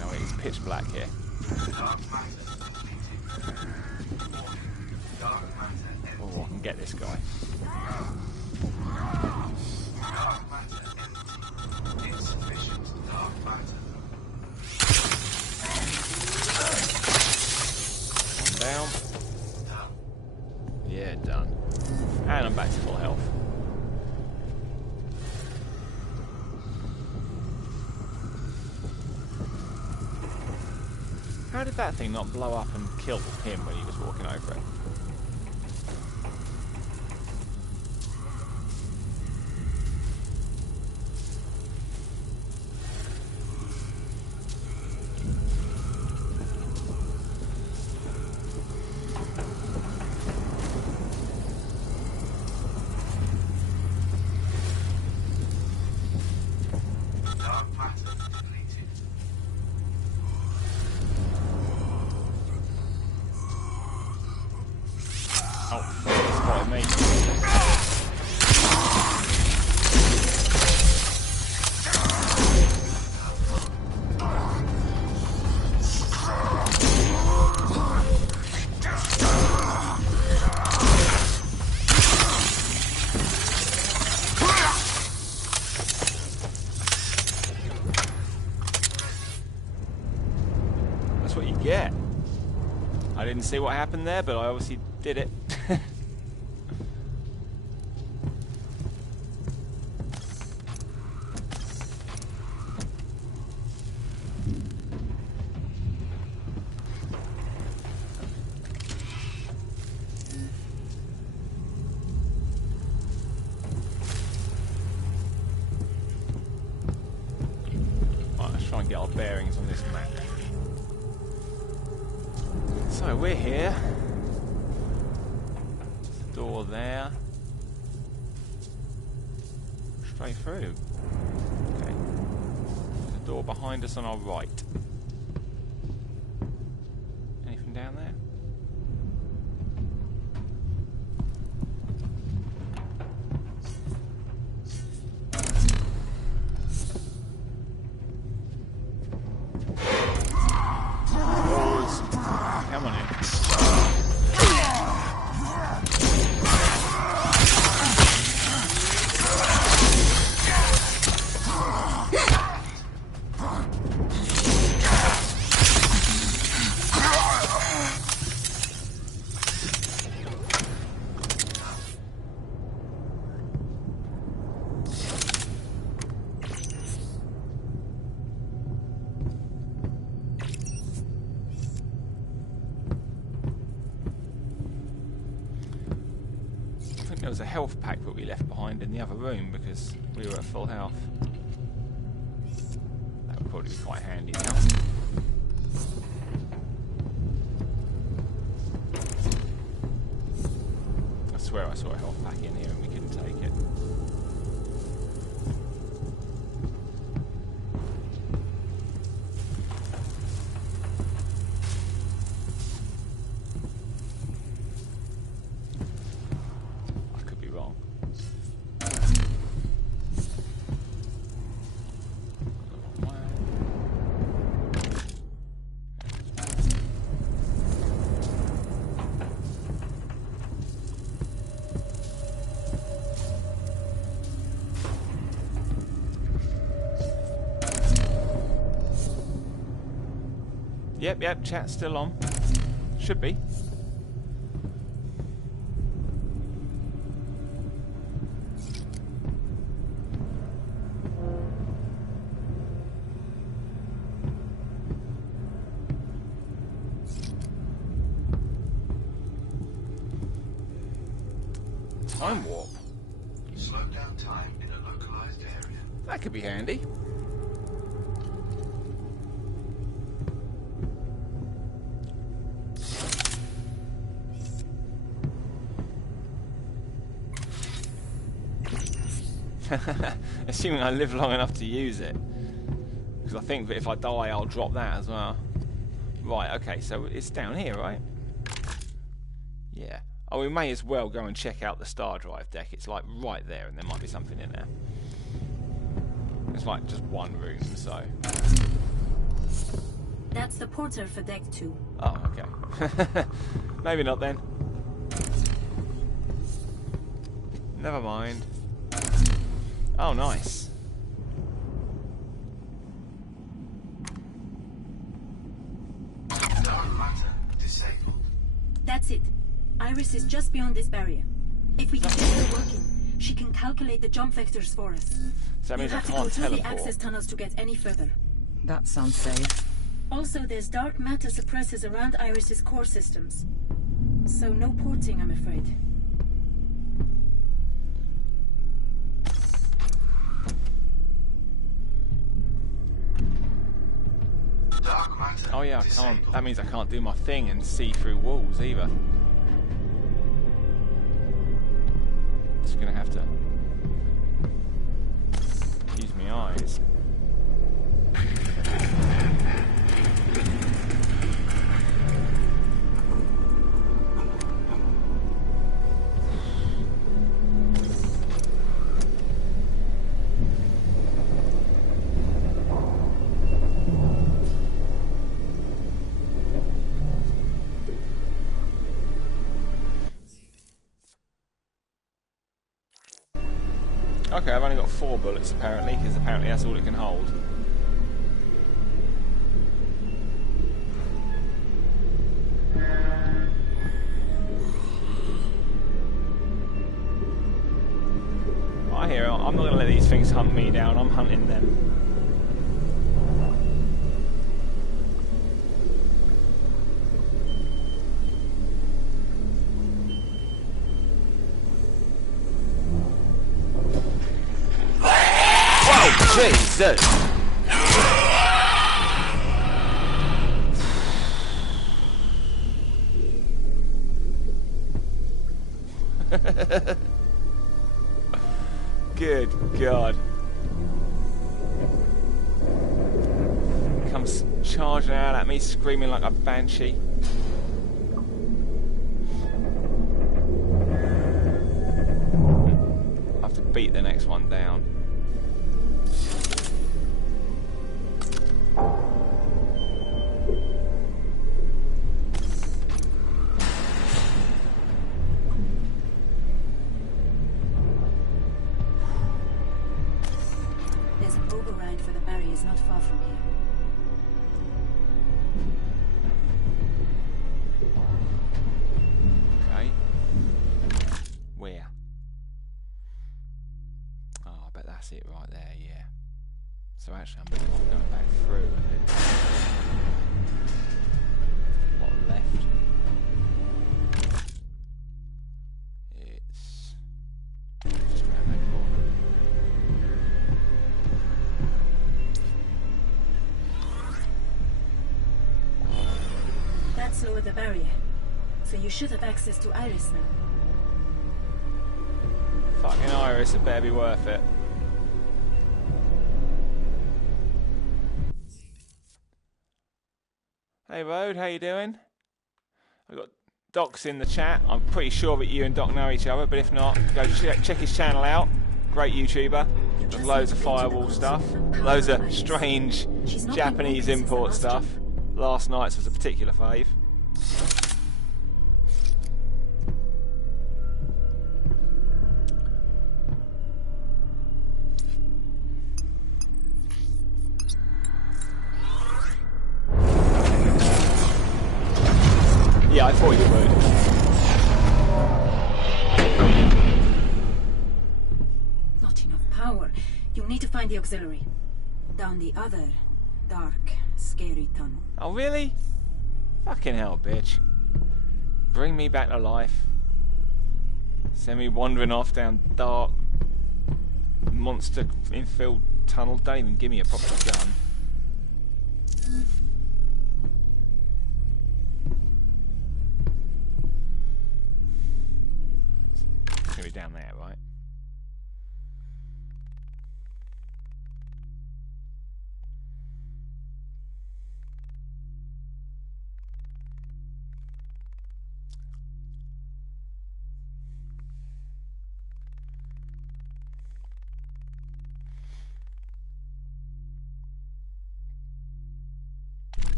know, it's pitch black here. Oh, I can get this guy. Down. Yeah, done. And I'm back to full health. How did that thing not blow up and kill him when he was walking over it? That's what you get. I didn't see what happened there, but I obviously did it. Right, let's try and get our bearings on this map. So we're here. There's a door there. Straight through. Okay. There's a door behind us on our right. Anything down there? Come on in. There was a health pack that we left behind in the other room because we were at full health. That would probably be quite handy now. I swear I saw a health pack in here and we couldn't take it. Yep, chat's still on. Should be. Time warp. Slow down time in a localized area. That could be handy. Assuming I live long enough to use it. Because I think that if I die, I'll drop that as well. Right, okay, so it's down here, right? Yeah. Oh, we may as well go and check out the star drive deck. It's like right there, and there might be something in there. It's like just one room, so... That's the portal for deck 2. Oh, okay. Maybe not then. Never mind. Oh, nice. Dark matter disabled. That's it. Iris is just beyond this barrier. If we can get her working, she can calculate the jump vectors for us. So that means I have to go can't through the teleport. access tunnels to get any further. That sounds safe. Also, there's dark matter suppressors around Iris's core systems. So no porting, I'm afraid. Dark matter Oh yeah, I disabled. can't. That means I can't do my thing and see through walls either. Just gonna have to use my eyes. Okay, I've only got 4 bullets apparently, because apparently that's all it can hold. I hear. I'm not going to let these things hunt me down. I'm hunting them. Jesus! Good God. Comes charging out at me, screaming like a banshee. I have to beat the next one down. There's an override for the barriers not far from here. Okay. Where? Oh, I bet that's it right there, yeah. So actually I'm better off going back through and then... What, left? It's... just around that corner. That's lowered the barrier. So you should have access to Iris now. Fucking Iris, it better be worth it. Hey Road, how you doing? I've got Doc's in the chat. I'm pretty sure that you and Doc know each other, but if not, go check his channel out. Great YouTuber. Does loads of firewall stuff. Loads of strange Japanese import stuff. Last night's was a particular fave. Yeah, I thought you would. Not enough power. You'll need to find the auxiliary. Down the other dark, scary tunnel. Oh, really? Fucking hell, bitch. Bring me back to life. Send me wandering off down dark, monster-infilled tunnel. Don't even give me a proper gun. It's gonna be down there, right?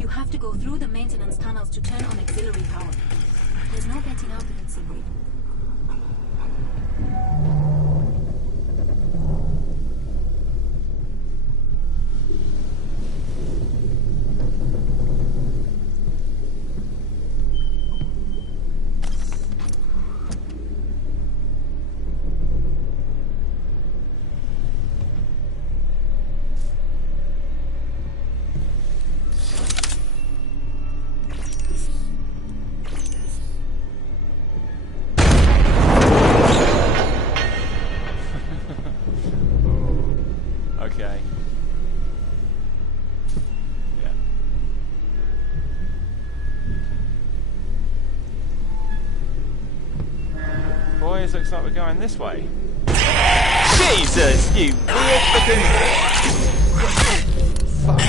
You have to go through the maintenance tunnels to turn on auxiliary power. There's no getting out of it, Sigrid. Okay. Yeah. Boys, looks like we're going this way. Jesus, you weird fucking... Fuck.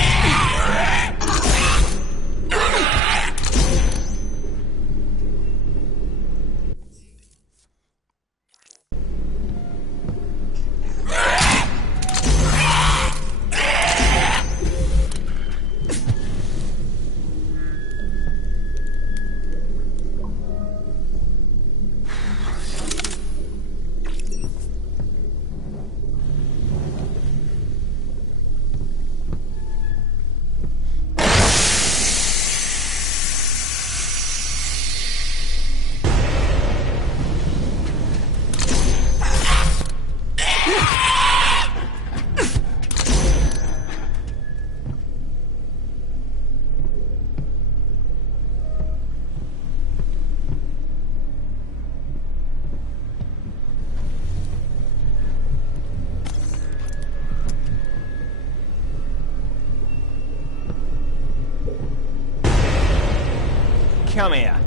Come here.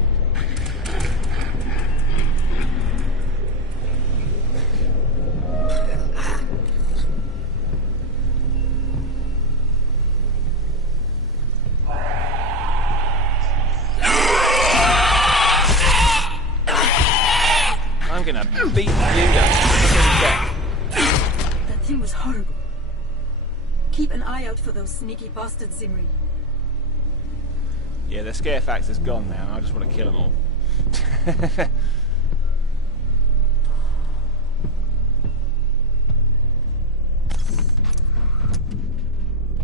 I'm gonna beat you to death. That thing was horrible. Keep an eye out for those sneaky bastards, Zimri. Yeah, the scare factor's gone now. I just want to kill them all.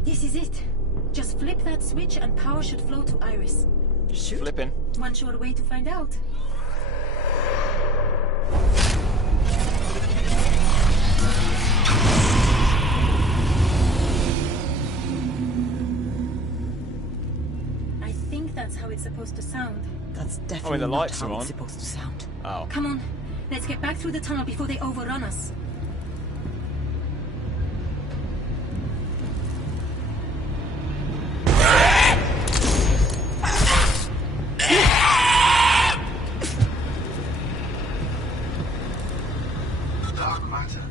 This is it. Just flip that switch and power should flow to Iris. Flipping. One sure way to find out. I think that's how it's supposed to sound. That's definitely the not lights how are on. it's supposed to sound. Oh. Come on, let's get back through the tunnel before they overrun us. Dark matter.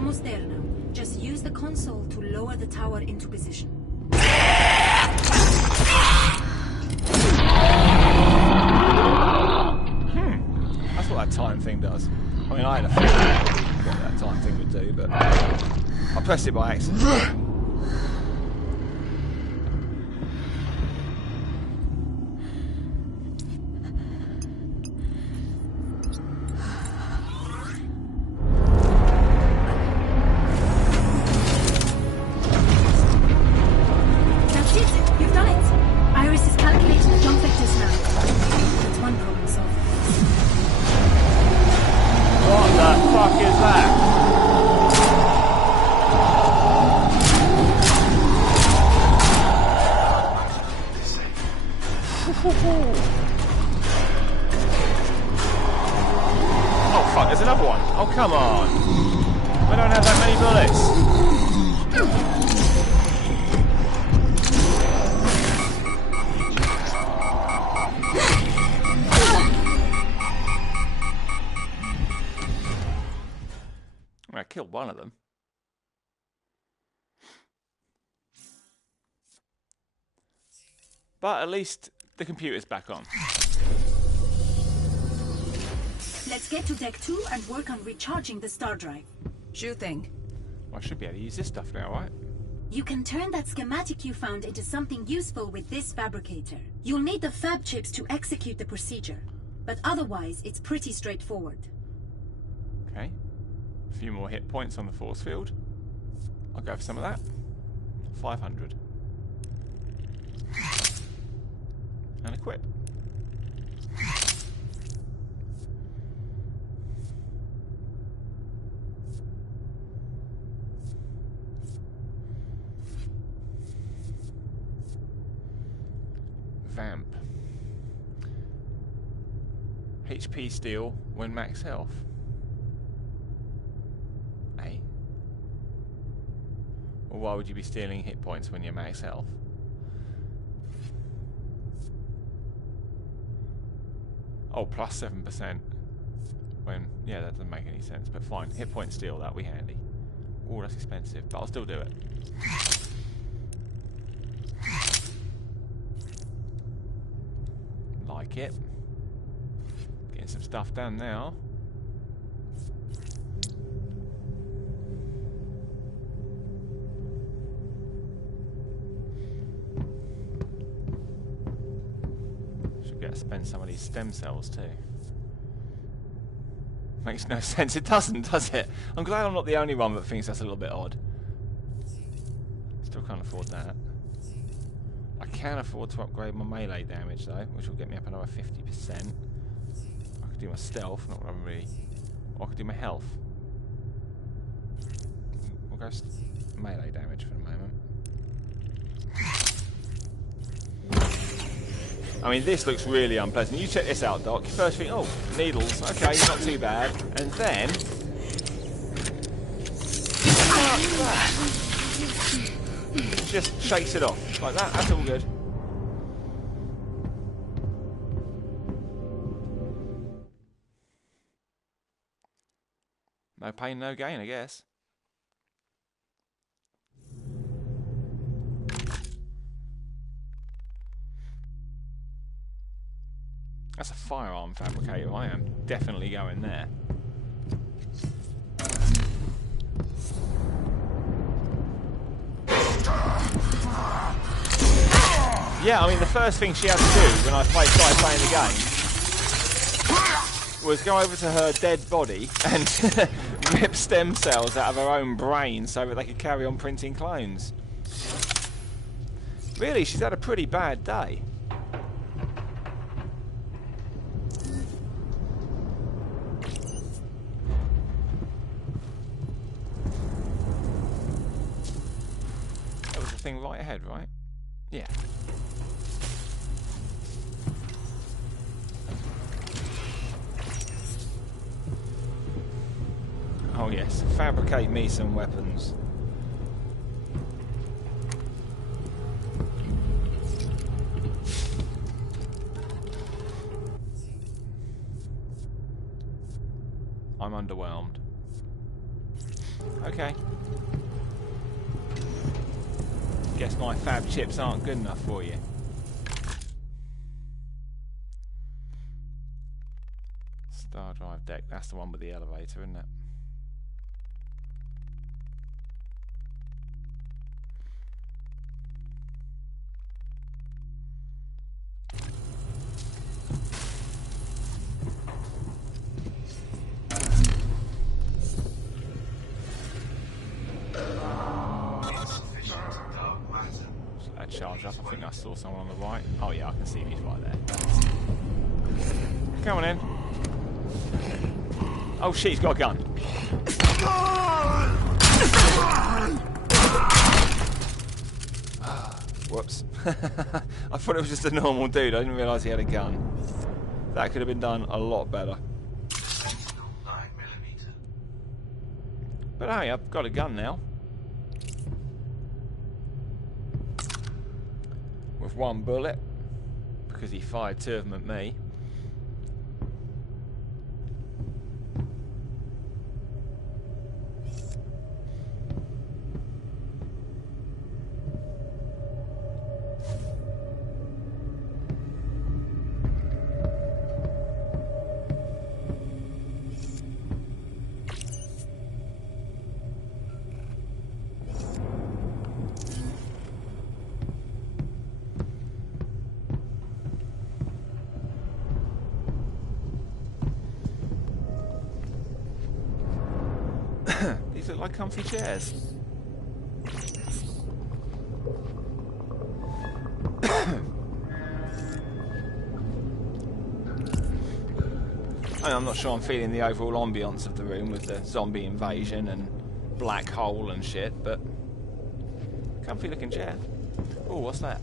almost there now. Just use the console to lower the tower into position. That's what that time thing does. I mean, I had a feeling what that time thing would do, but I pressed it by accident. That's it! You've done it! Iris is calculating the jump vectors now. That's one problem solved. What the fuck is that? Oh fuck, there's another one. Oh come on. We don't have that many bullets. I killed one of them. But at least the computer's back on. Let's get to deck 2 and work on recharging the star drive. Sure thing. Well, I should be able to use this stuff now, right? You can turn that schematic you found into something useful with this fabricator. You'll need the fab chips to execute the procedure, but otherwise it's pretty straightforward. Okay. A few more hit points on the force field. I'll go for some of that. 500. And equip. Vamp. HP steal when max health. A. Well, why would you be stealing hit points when you're max health? Oh, plus 7% when... Yeah, that doesn't make any sense, but fine. Hit point steal, that'll be handy. Oh, that's expensive, but I'll still do it. Like it. Getting some stuff done now. Should get to spend some of these stem cells too. Makes no sense. It doesn't, does it? I'm glad I'm not the only one that thinks that's a little bit odd. Still can't afford that. I can afford to upgrade my melee damage though, which will get me up another 50%. I could do my stealth, not what I'm really... Or I could do my health. We'll go melee damage for the moment. I mean, this looks really unpleasant. You check this out, Doc. First thing, oh, needles. Okay, not too bad. And then... just shakes it off. Like that, that's all good. No pain, no gain, I guess. That's a firearm fabricator. I am definitely going there. Yeah, I mean, the first thing she had to do when I started playing the game was go over to her dead body and rip stem cells out of her own brain so that they could carry on printing clones. Really, she's had a pretty bad day. That was the thing right ahead, right? Yeah. Oh yes, fabricate me some weapons. I'm underwhelmed. Okay. Guess my fab chips aren't good enough for you. Star drive deck. That's the one with the elevator, isn't it? Charge up. I think I saw someone on the right. Oh yeah, I can see he's right there. Come on in. Oh shit, he's got a gun. Whoops. I thought it was just a normal dude. I didn't realise he had a gun. That could have been done a lot better. But hey, I've got a gun now. With one bullet, because he fired 2 of them at me. These look like comfy chairs. I'm not sure I'm feeling the overall ambience of the room with the zombie invasion and black hole and shit, but comfy looking chair. Oh, what's that?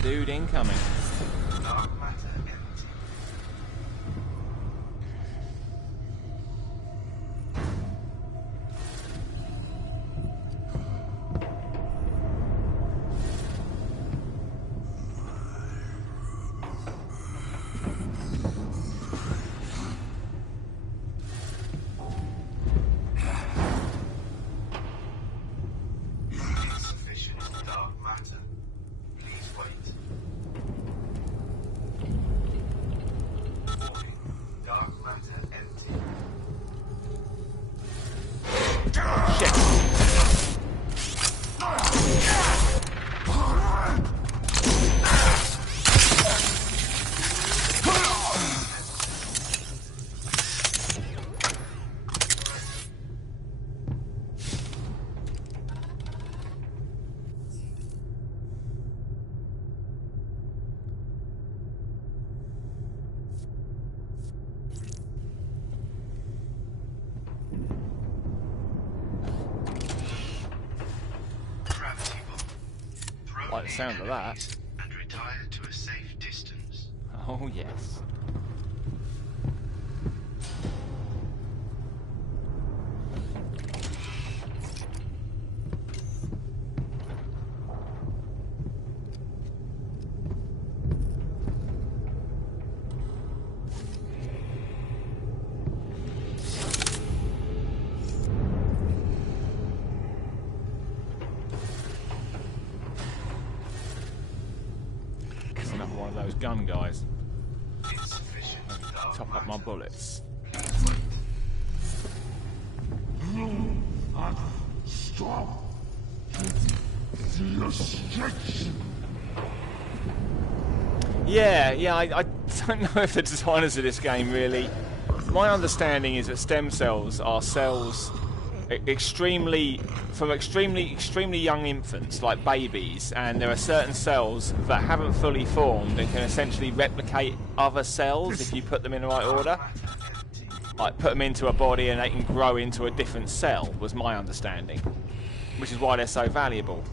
Dude incoming. Like the sound of that. And retire to a safe distance. Oh yes. One of those gun guys. Top up my bullets. Stop the restriction. Yeah, I don't know if the designers of this game really. My understanding is that stem cells are cells extremely young infants, like babies, and there are certain cells that haven't fully formed and can essentially replicate other cells if you put them in the right order. Like put them into a body and they can grow into a different cell, was my understanding, which is why they're so valuable.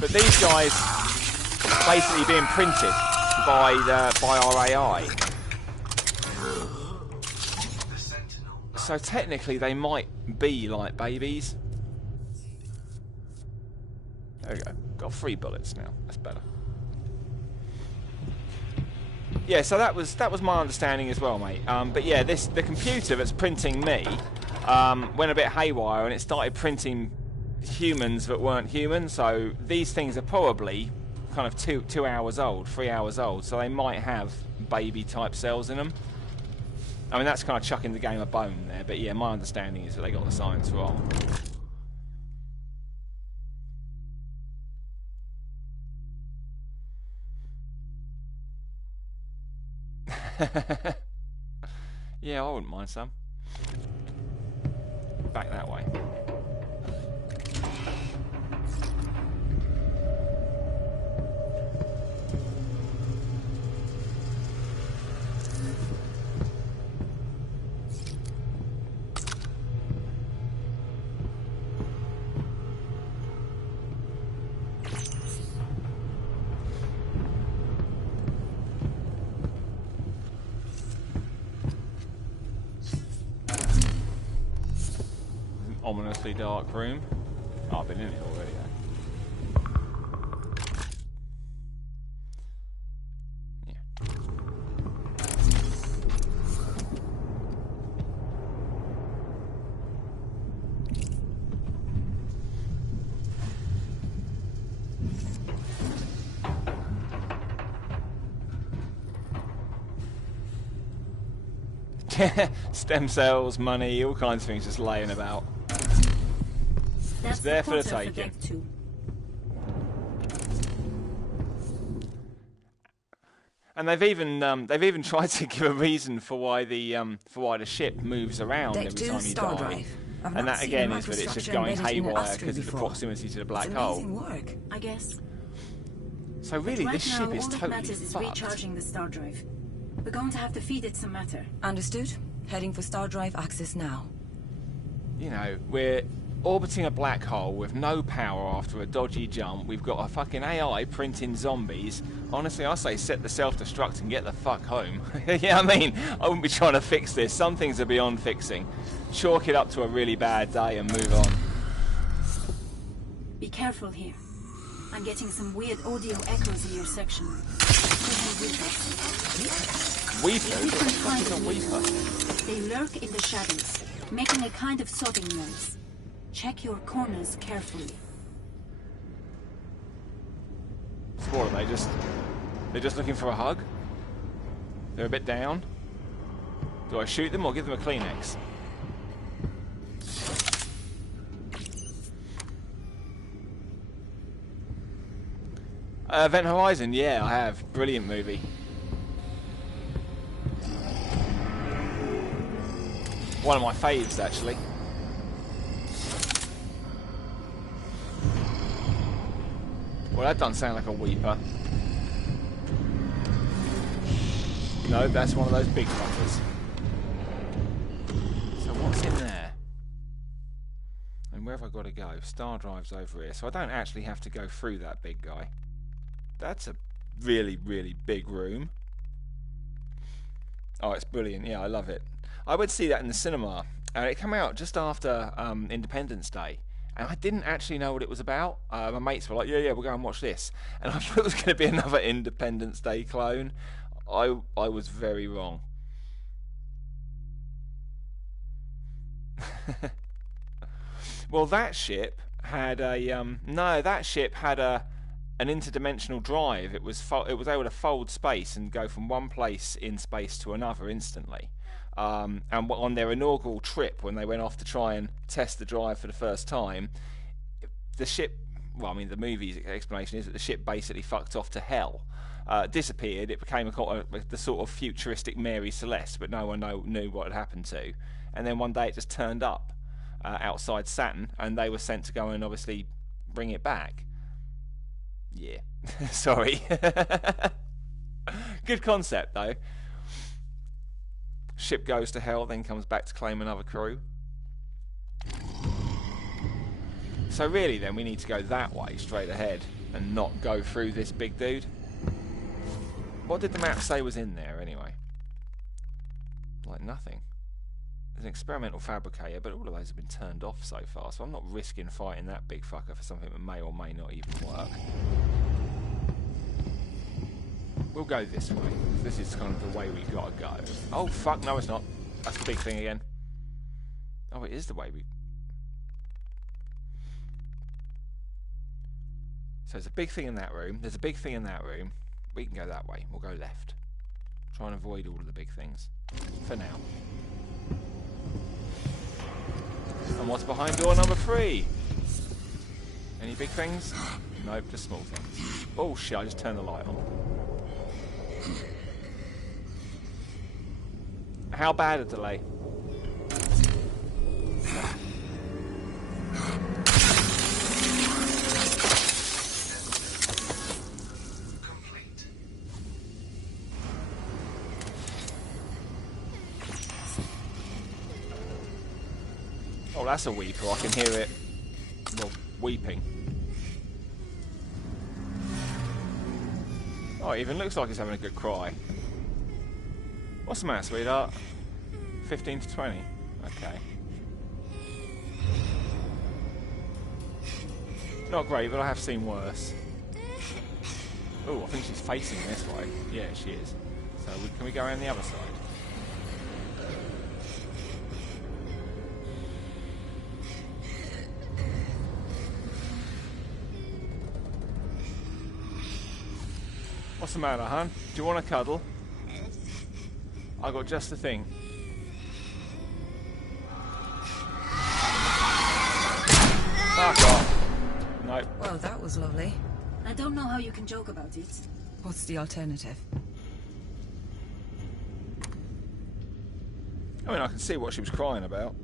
But these guys basically being printed by our AI. So technically they might be like babies. There we go. Got 3 bullets now. That's better. Yeah, so that was my understanding as well, mate. But yeah, the computer that's printing me went a bit haywire and it started printing humans that weren't human. So these things are probably kind of 2 hours old, 3 hours old. So they might have baby type cells in them. I mean, that's kind of chucking the game a bone there. But yeah, my understanding is that they got the science wrong. Yeah, I wouldn't mind some. Back that way. Ominously dark room. Oh, I've been in it already. Yeah. Stem cells, money, all kinds of things just laying about. It's there for the taking. And they've even tried to give a reason for why the ship moves around every time you die. And that again is that it's just going haywire because of the proximity to the black hole. Work, I guess. So really, this ship is totally fucked. Is recharging the star drive. We're going to have to feed it some matter. Understood. Heading for star drive access now. You know, we're orbiting a black hole with no power after a dodgy jump. We've got a fucking AI printing zombies. Honestly, I say set the self-destruct and get the fuck home. Yeah, I mean, I wouldn't be trying to fix this. Some things are beyond fixing. Chalk it up to a really bad day and move on. Be careful here. I'm getting some weird audio echoes in your section. Weeper? What is a weeper? They lurk in the shadows, making a kind of sobbing noise. Check your corners carefully. So what are they? They're just looking for a hug? They're a bit down? Do I shoot them or give them a Kleenex? Event Horizon, yeah, I have. Brilliant movie. One of my faves, actually. Well, that doesn't sound like a weeper. No, that's one of those big fuckers. So what's in there? And where have I got to go? Star drive's over here. So I don't actually have to go through that big guy. That's a really, really big room. Oh, it's brilliant. Yeah, I love it. I went to see that in the cinema. It came out just after Independence Day. And I didn't actually know what it was about. My mates were like, yeah, we'll go and watch this. And I thought it was going to be another Independence Day clone. I was very wrong. Well, that ship had a... no, that ship had an interdimensional drive. It was able to fold space and go from one place in space to another instantly. And on their inaugural trip, when they went off to try and test the drive for the first time, the ship, well, I mean, the movie's explanation is that the ship basically fucked off to hell, disappeared. It became the sort of futuristic Mary Celeste, but no one knew what had happened to. And then one day it just turned up. outside Saturn, and they were sent to go and obviously bring it back. Yeah, sorry. Good concept though. Ship goes to hell, then comes back to claim another crew. So really then we need to go that way, straight ahead, and not go through this big dude. What did the map say was in there anyway? Like nothing. There's an experimental fabricator, but all of those have been turned off so far, so I'm not risking fighting that big fucker for something that may or may not even work. We'll go this way. This is kind of the way we've got to go. Oh fuck, no it's not. That's the big thing again. Oh, it is the way we... So there's a big thing in that room. There's a big thing in that room. We can go that way. We'll go left. Try and avoid all of the big things. For now. And what's behind door number 3? Any big things? Nope, just small things. Oh shit, I just turned the light on. How bad a delay? Complete. Oh, that's a weeper. I can hear it, well, weeping. Oh, it even looks like it's having a good cry. What's the matter, sweetheart? 15 to 20. Okay. Not great, but I have seen worse. Oh, I think she's facing this way. Yeah, she is. So can we go around the other side? What's the matter, hon? Do you want a cuddle? I got just the thing. Fuck off. Nope. Well, that was lovely. I don't know how you can joke about it. What's the alternative? I mean, I can see what she was crying about.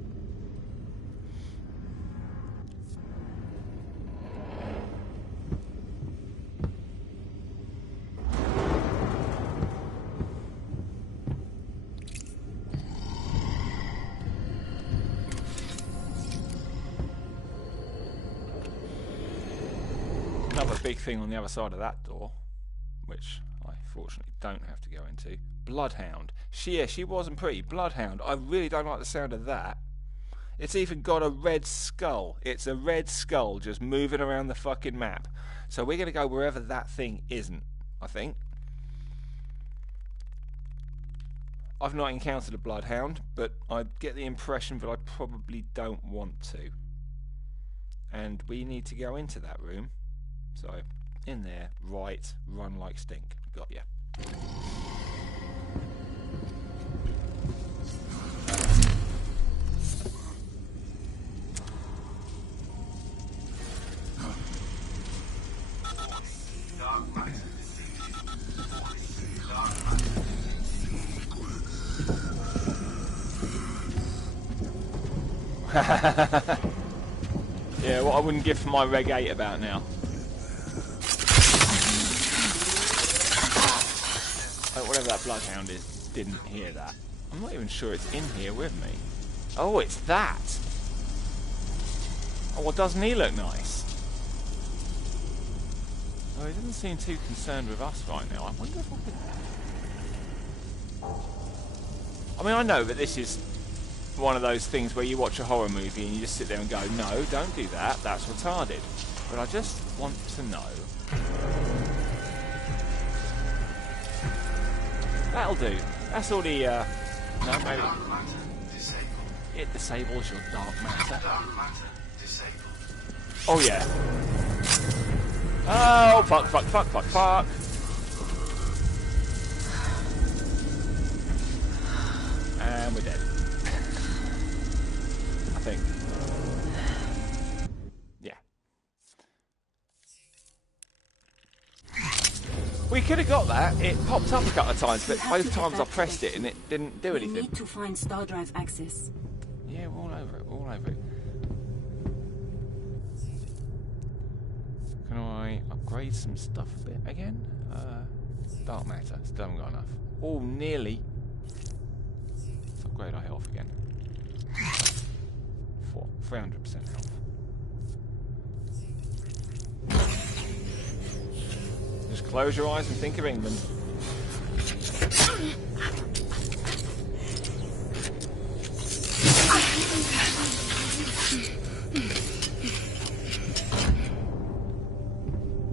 Big thing on the other side of that door, which I fortunately don't have to go into. Bloodhound. She wasn't pretty. Bloodhound. I really don't like the sound of that. It's even got a red skull. It's a red skull just moving around the fucking map. So we're going to go wherever that thing isn't, I think. I've not encountered a bloodhound, but I get the impression that I probably don't want to. And we need to go into that room. So, in there, right, run like stink. Got ya. Dark matter. Yeah, what I wouldn't give for my Reg 8 about now. Whatever that bloodhound is, didn't hear that. I'm not even sure it's in here with me. Oh, it's that! Oh, well, doesn't he look nice? Oh, he doesn't seem too concerned with us right now. I wonder if I could... I mean, I know that this is one of those things where you watch a horror movie and you just sit there and go, no, don't do that, that's retarded. But I just want to know... That'll do. That's all the, no, maybe... It disables your dark matter. Oh, yeah. Oh, fuck, fuck, fuck, fuck, fuck. And we're dead. I think. Yeah. We could have got that. It popped up a couple of times, but both times I pressed it and it didn't do anything. We need to find star drive access. Yeah, we're all over it. We're all over it. I upgrade some stuff a bit again? Dark matter, still haven't got enough. Oh, nearly. Let's upgrade our health again. 300% health. Just close your eyes and think of England.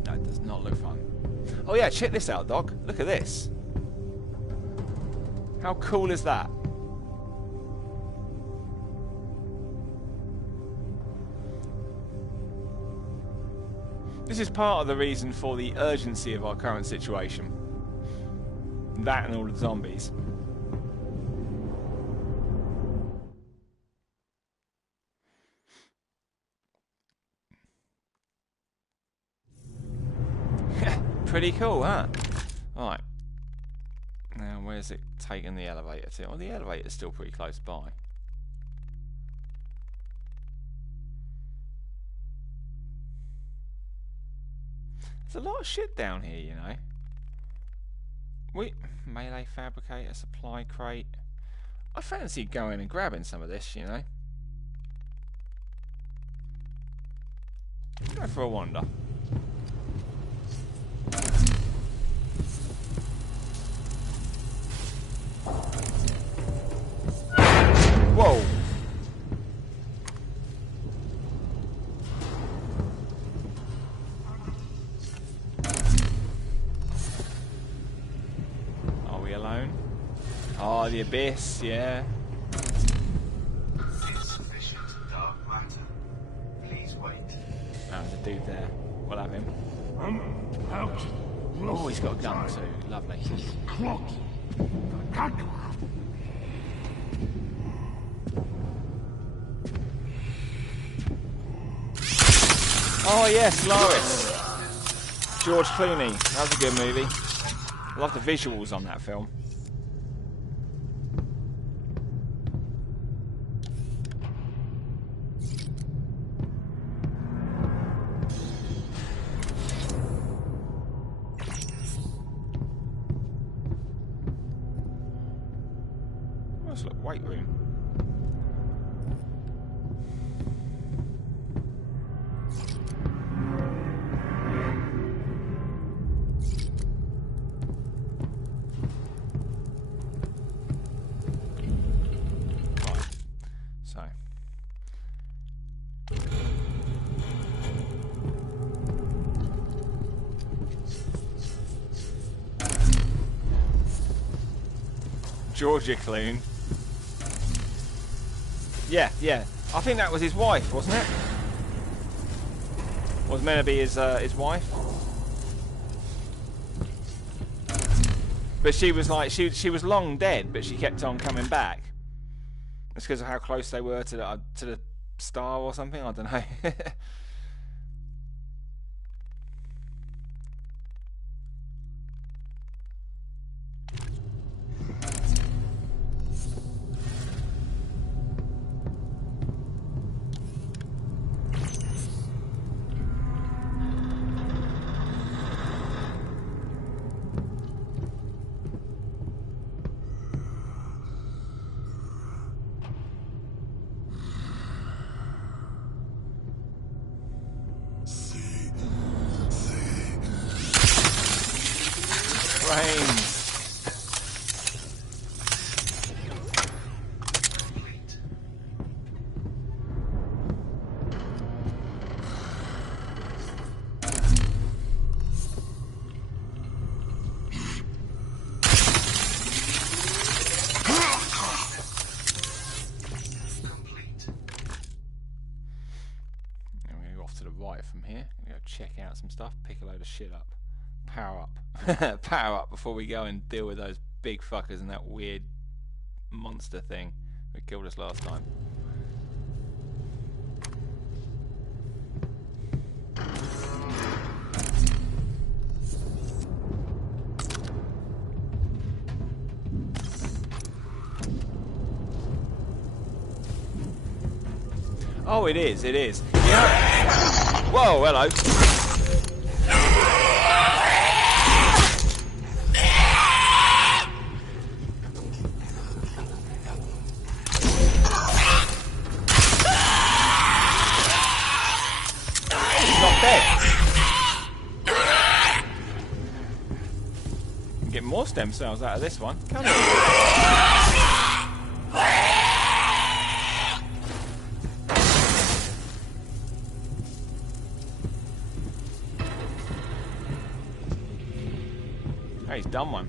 That does not look fun. Oh yeah, check this out, Doc. Look at this. How cool is that? This is part of the reason for the urgency of our current situation. That and all the zombies. Pretty cool, huh? Right. Now, where's it taking the elevator to? Well, the elevator's still pretty close by. There's a lot of shit down here, you know. Melee fabricator, supply crate. I fancy going and grabbing some of this, you know. Go for a wander. Whoa! Are we alone? Oh, the abyss, yeah. Insufficient dark matter. Please wait. Oh, there's a dude there. We'll have him. Out. Oh, he's got a gun too. Lovely. Oh yes, Loris. George Clooney. That was a good movie. I love the visuals on that film. Let's look, weight room. Georgia Clooney. Yeah. I think that was his wife, wasn't it? Was meant to be his wife. But she was like she was long dead, but she kept on coming back. It's because of how close they were to the star or something. I don't know. From here, I'm gonna go check out some stuff, pick a load of shit up, power up before we go and deal with those big fuckers and that weird monster thing that killed us last time. Oh, it is. Yeah. Whoa, hello. Get more stem cells out of this one. Come on. He's done one.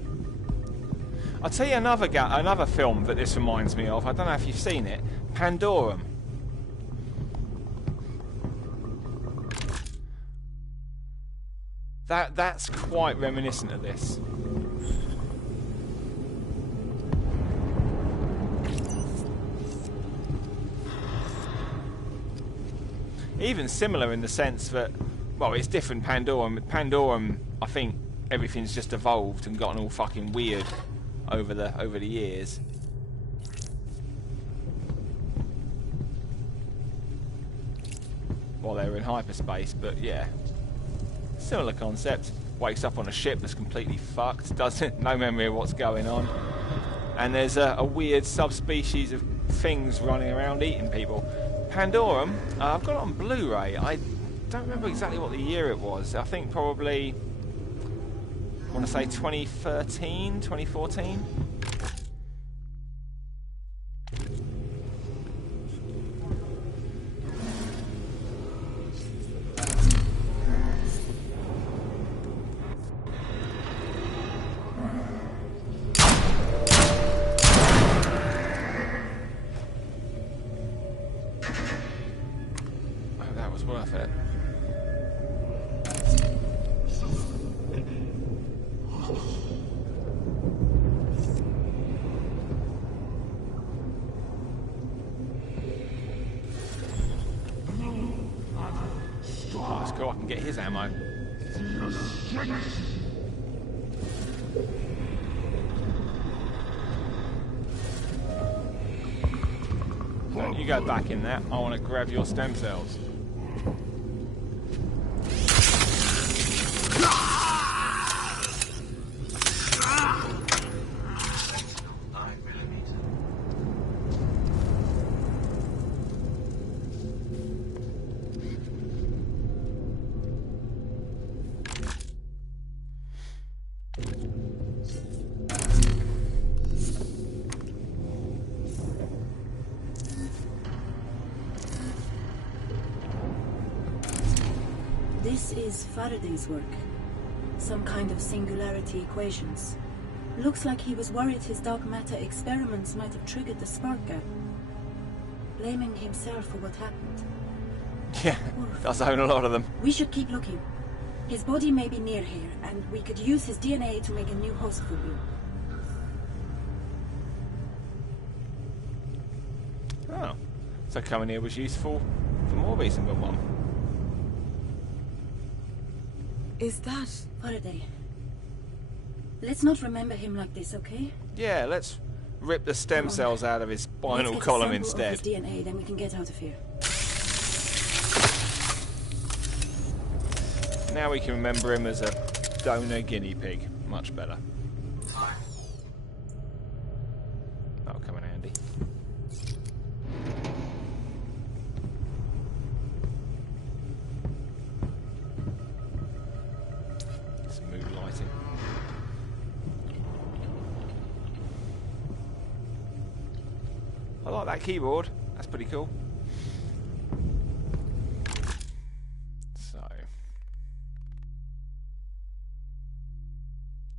I'll tell you another film that this reminds me of. I don't know if you've seen it. Pandorum. That's quite reminiscent of this. Even similar in the sense that, well, it's different Pandorum. With Pandorum, I think everything's just evolved and gotten all fucking weird over the years. While they were in hyperspace, but yeah, similar concept. Wakes up on a ship that's completely fucked, no memory of what's going on, and there's a weird subspecies of things running around eating people. Pandorum, I've got it on Blu-ray. I don't remember exactly what the year it was. I think probably, I want to say 2013, 2014. Oh, that was worth it. Oh, that's cool. I can get his ammo. Don't you go back in there. I want to grab your stem cells. 9mm. This is Faraday's work. Some kind of singularity equations. Looks like he was worried his dark matter experiments might have triggered the spark gap. Blaming himself for what happened. Yeah, does own a lot of them. We should keep looking. His body may be near here, and we could use his DNA to make a new host for you. Oh, so coming here was useful for more reason than one. Is that... Faraday. Let's not remember him like this, okay? Yeah, let's rip the stem cells out of his spinal column instead. Let's get a sample of his DNA, then we can get out of here. Now we can remember him as a donor guinea pig. Much better. That'll come in handy. Some mood lighting. I like that keyboard. That's pretty cool.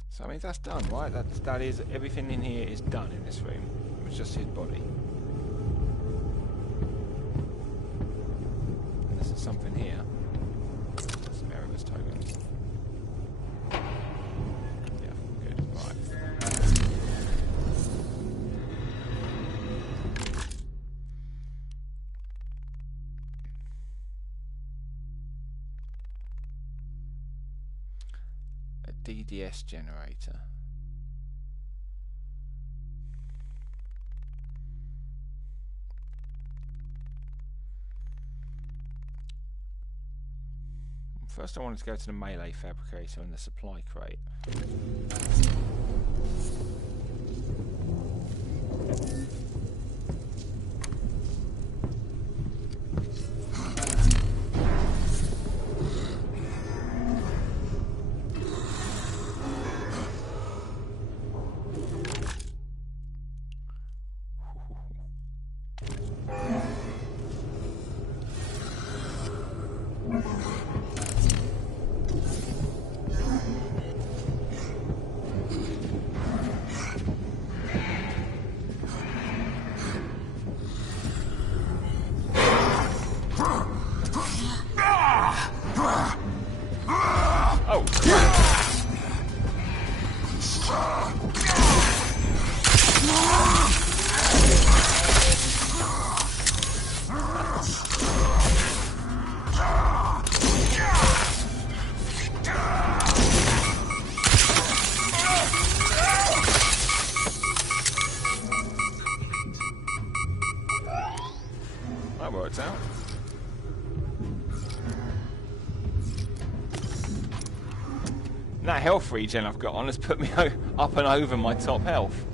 So I mean that's done, right? That is everything in here is done in this room. It was just his body. And this is something here. Some Erebus tokens. Yeah, good. Right. DDS generator. First I wanted to go to the melee fabricator and the supply crate. And that health regen I've got on has put me up and over my top health.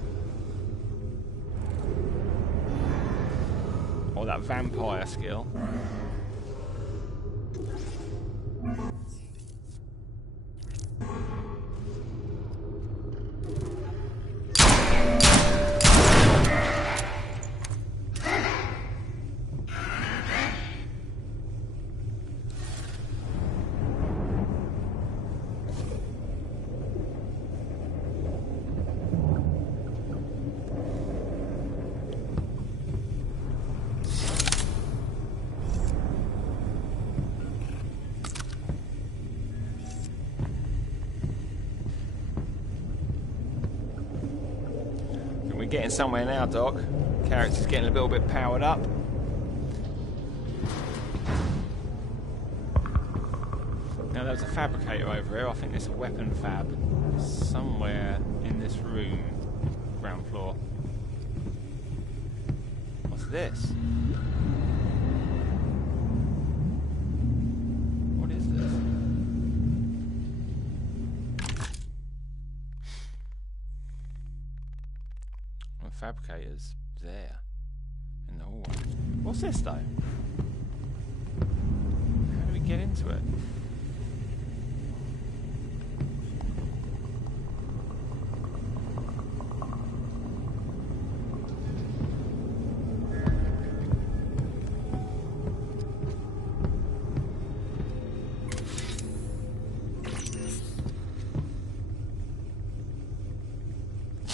Or that vampire skill. We're getting somewhere now, Doc. Character's getting a little bit powered up. Now there's a fabricator over here. I think there's a weapon fab somewhere in this room. Ground floor. What's this? What is this? Well, the fabricator's there in the hallway. What's this though? How do we get into it?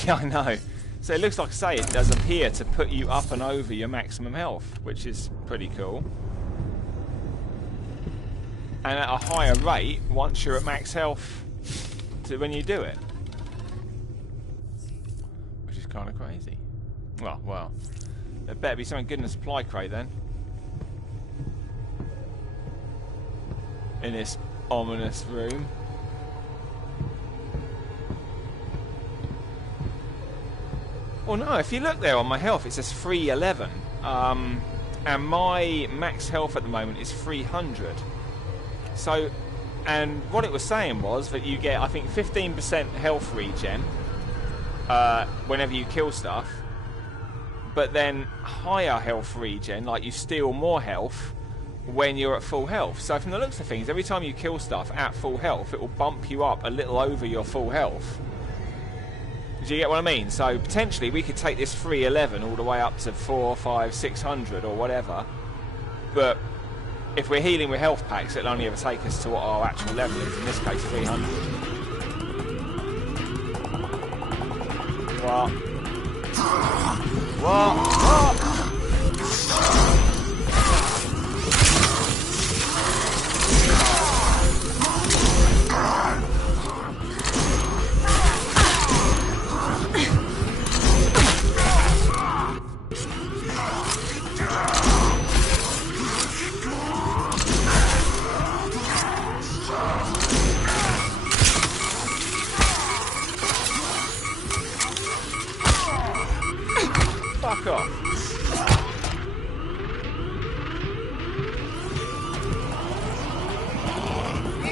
Yeah, I know. So it looks like, I say, it does appear to put you up and over your maximum health, which is pretty cool. And at a higher rate once you're at max health to when you do it. Which is kind of crazy. Well, there better be something good in the supply crate then. In this ominous room. Well, no, if you look there on my health, it says 311. And my max health at the moment is 300. So, and what it was saying was that you get, I think, 15% health regen whenever you kill stuff. But then higher health regen, like you steal more health when you're at full health. So from the looks of things, every time you kill stuff at full health, it will bump you up a little over your full health. Do you get what I mean? So potentially we could take this 311 all the way up to 400, 500, 600 or whatever. But if we're healing with health packs, it'll only ever take us to what our actual level is. In this case, 300. What? What? Fuck off.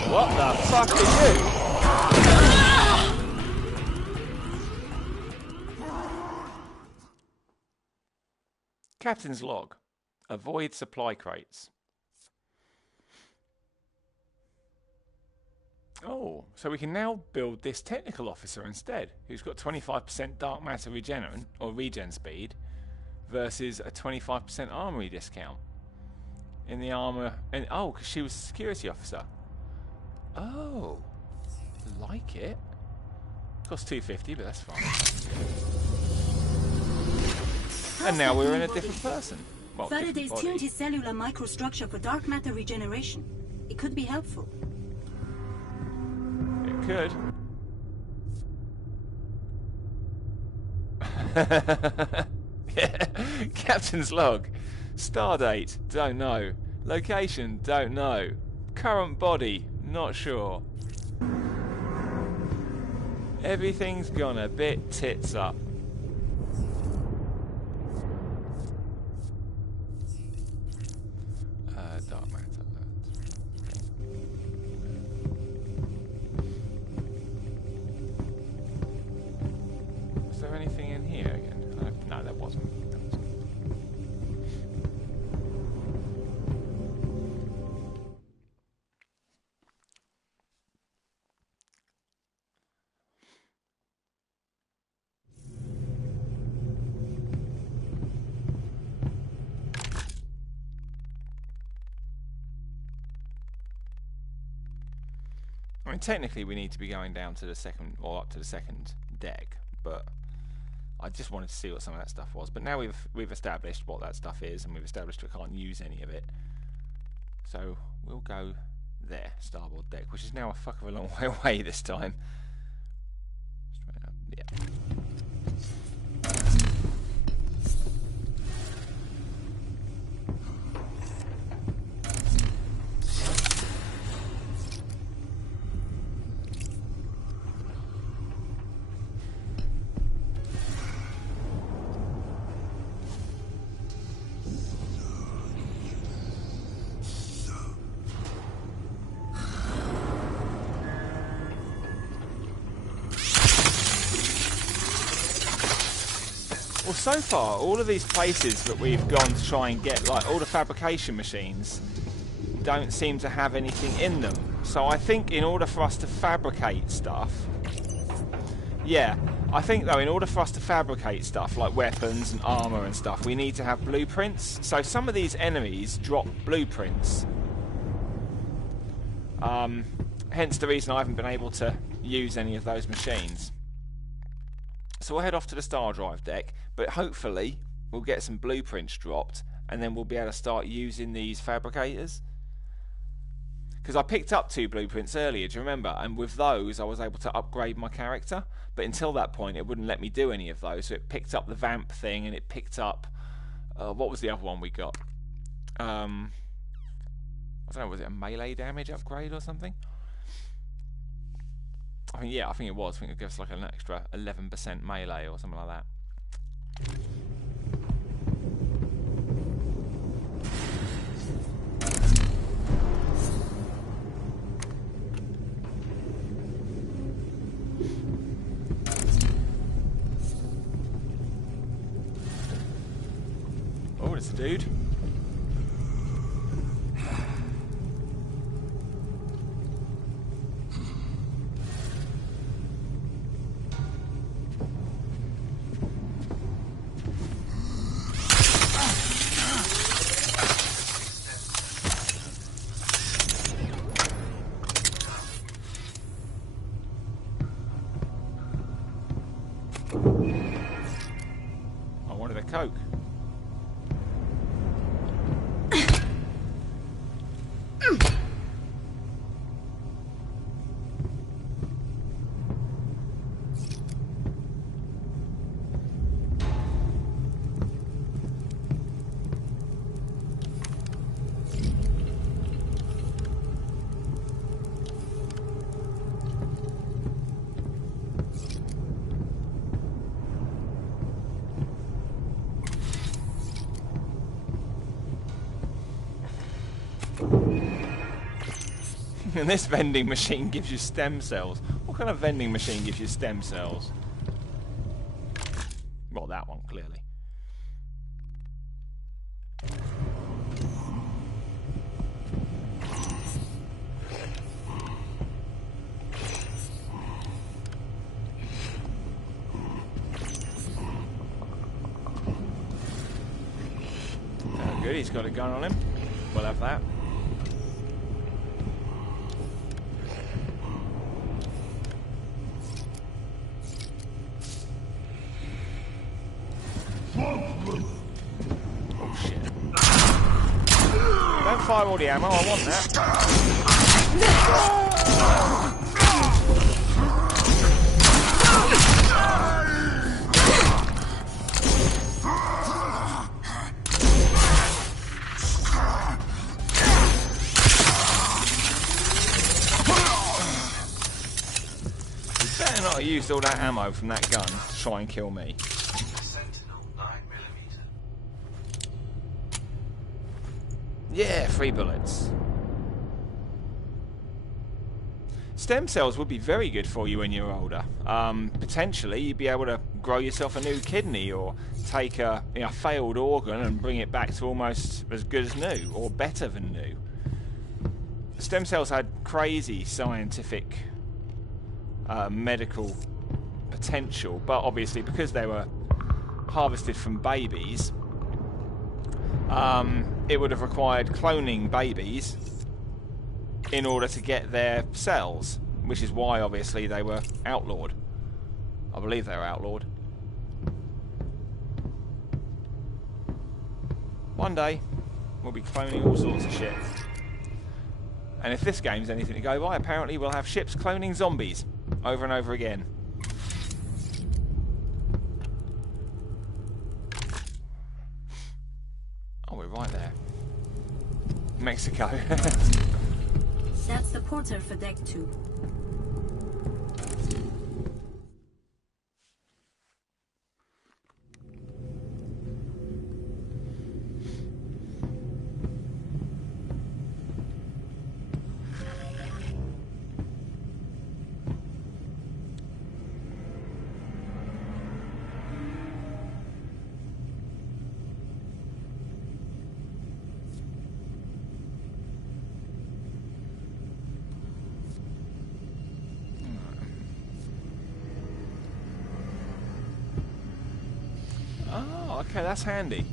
What the fuck are you? Captain's log. Avoid supply crates. Oh, so we can now build this technical officer instead, who's got 25% dark matter regenerant, or regen speed, versus a 25% armory discount. In the armor... oh, because she was a security officer. Oh, like it. Costs $250, but that's fine. And now we're in a different person. Well, Faraday's tuned his cellular microstructure for dark matter regeneration. It could be helpful. It could. Yeah. Captain's log. Stardate, don't know. Location, don't know. Current body, not sure. Everything's gone a bit tits up. Dark matter. I mean, technically we need to be going down to the second, or up to the second deck, but I just wanted to see what some of that stuff was. But now we've established what that stuff is, and we've established we can't use any of it. So we'll go there, starboard deck, which is now a fuck of a long way away this time. Straight up, yeah. Well, so far, all of these places that we've gone to try and get, like all the fabrication machines, don't seem to have anything in them. So I think in order for us to fabricate stuff, yeah, I think though in order for us to fabricate stuff like weapons and armour and stuff, we need to have blueprints. So some of these enemies drop blueprints. Hence the reason I haven't been able to use any of those machines. So we'll head off to the Star Drive deck, but hopefully we'll get some blueprints dropped, and then we'll be able to start using these fabricators. Because I picked up 2 blueprints earlier, do you remember? And with those I was able to upgrade my character, but until that point it wouldn't let me do any of those. So it picked up the vamp thing, and it picked up... what was the other one we got? I don't know, was it a melee damage upgrade or something? I think, yeah, I think it was. I think it gives like an extra 11% melee or something like that. Oh, it's a dude. I wanted a Coke. And this vending machine gives you stem cells. What kind of vending machine gives you stem cells? Well, that one, clearly. Good, he's got a gun on him. We'll have that. Fire all the ammo, I want that. You better not have used all that ammo from that gun to try and kill me. Yeah, 3 bullets. Stem cells would be very good for you when you're older. Potentially, you'd be able to grow yourself a new kidney, or take a failed organ and bring it back to almost as good as new, or better than new. Stem cells had crazy scientific, medical potential, but obviously because they were harvested from babies, it would have required cloning babies in order to get their cells, which is why obviously they were outlawed. I believe they were outlawed. One day, we'll be cloning all sorts of shit. And if this game's anything to go by, apparently we'll have ships cloning zombies over and over again. Oh, we're right there. Mexico. That's the porter for deck 2. Oh, okay, that's handy.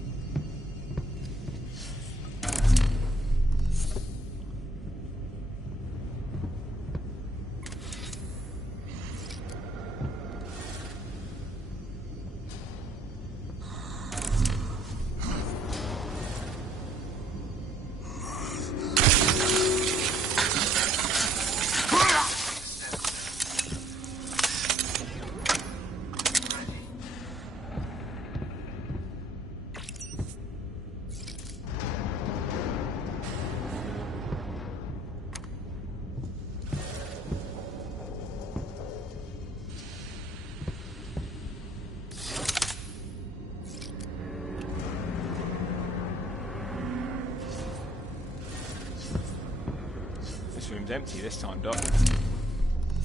This room's empty this time, Doc.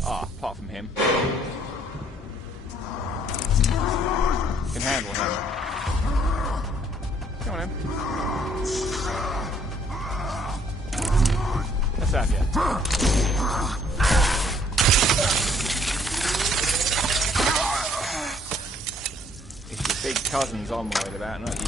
Ah, apart from him. You can handle him. Come on in. Let's have you. It's your big cousins I'm worried about, not you.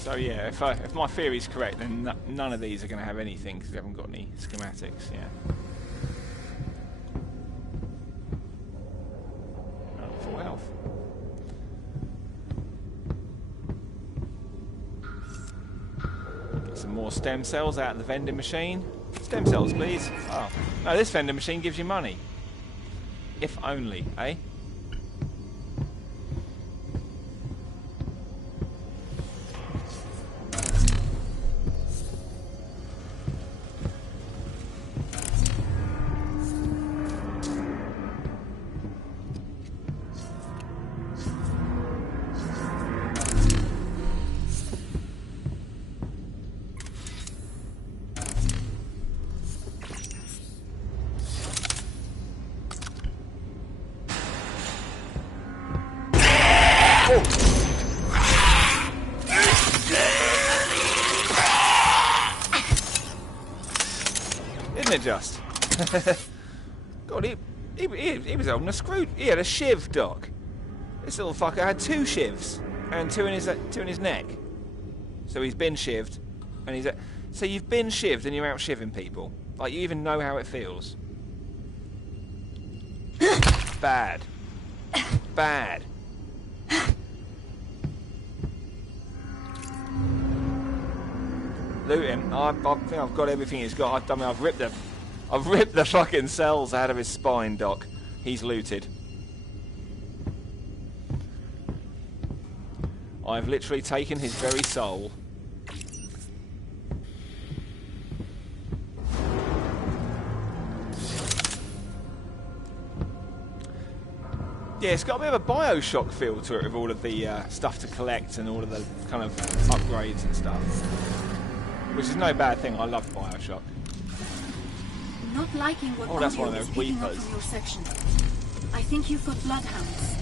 So yeah, if my theory's correct, then none of these are going to have anything because we haven't got any schematics. Yeah. Oh, full health. Get some more stem cells out of the vending machine. Stem cells, please. Oh, no, this vending machine gives you money. If only, eh? Isn't it just? God, he was holding a screw. He had a shiv, Doc. This little fucker had 2 shivs and two in his neck. So he's been shivved, and he's. So you've been shivved and you're out shivving people. Like you even know how it feels. Bad. Bad. Loot him. I think I've got everything he's got. I've ripped the fucking cells out of his spine, Doc. He's looted. I've literally taken his very soul. Yeah, it's got a bit of a Bioshock feel to it with all of the stuff to collect and all of the kind of upgrades and stuff. Which is no bad thing. I love Bioshock. Not liking what that's audio one of is those picking up weepers. from your section. I think you've got bloodhounds.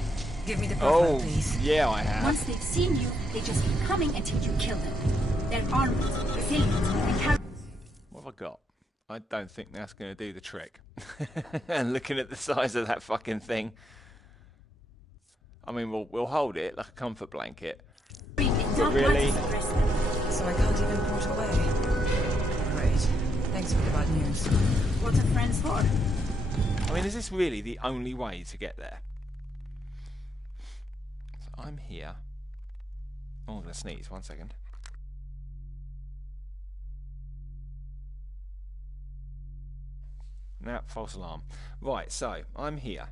Give me the profile, Oh, please. yeah, I have. Once they've seen you, they just keep coming until you kill them. They're armed, resilient, and carry... What have I got? I don't think that's going to do the trick. And looking at the size of that fucking thing, I mean, we'll hold it like a comfort blanket. But really? So I can't even port away. Great. Thanks for the bad news. What are friends for? I mean, is this really the only way to get there? So I'm here. Oh, I'm going to sneeze. 1 second. No, false alarm. Right, so I'm here.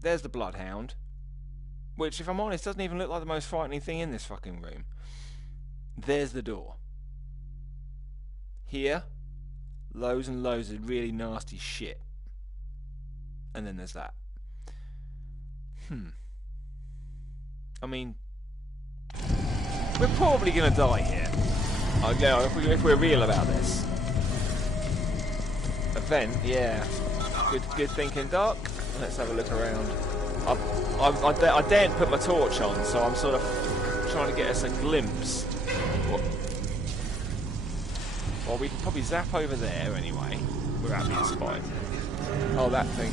There's the Bloodhound, which, if I'm honest, doesn't even look like the most frightening thing in this fucking room. There's the door. Here, loads and loads of really nasty shit. And then there's that. I mean, we're probably going to die here. I know, if we're real about this. Event, yeah. Good thinking, Doc. Let's have a look around. I daren't put my torch on, so I'm sort of trying to get us a glimpse. Well, we can probably zap over there anyway. We're at the spot. Oh, that thing.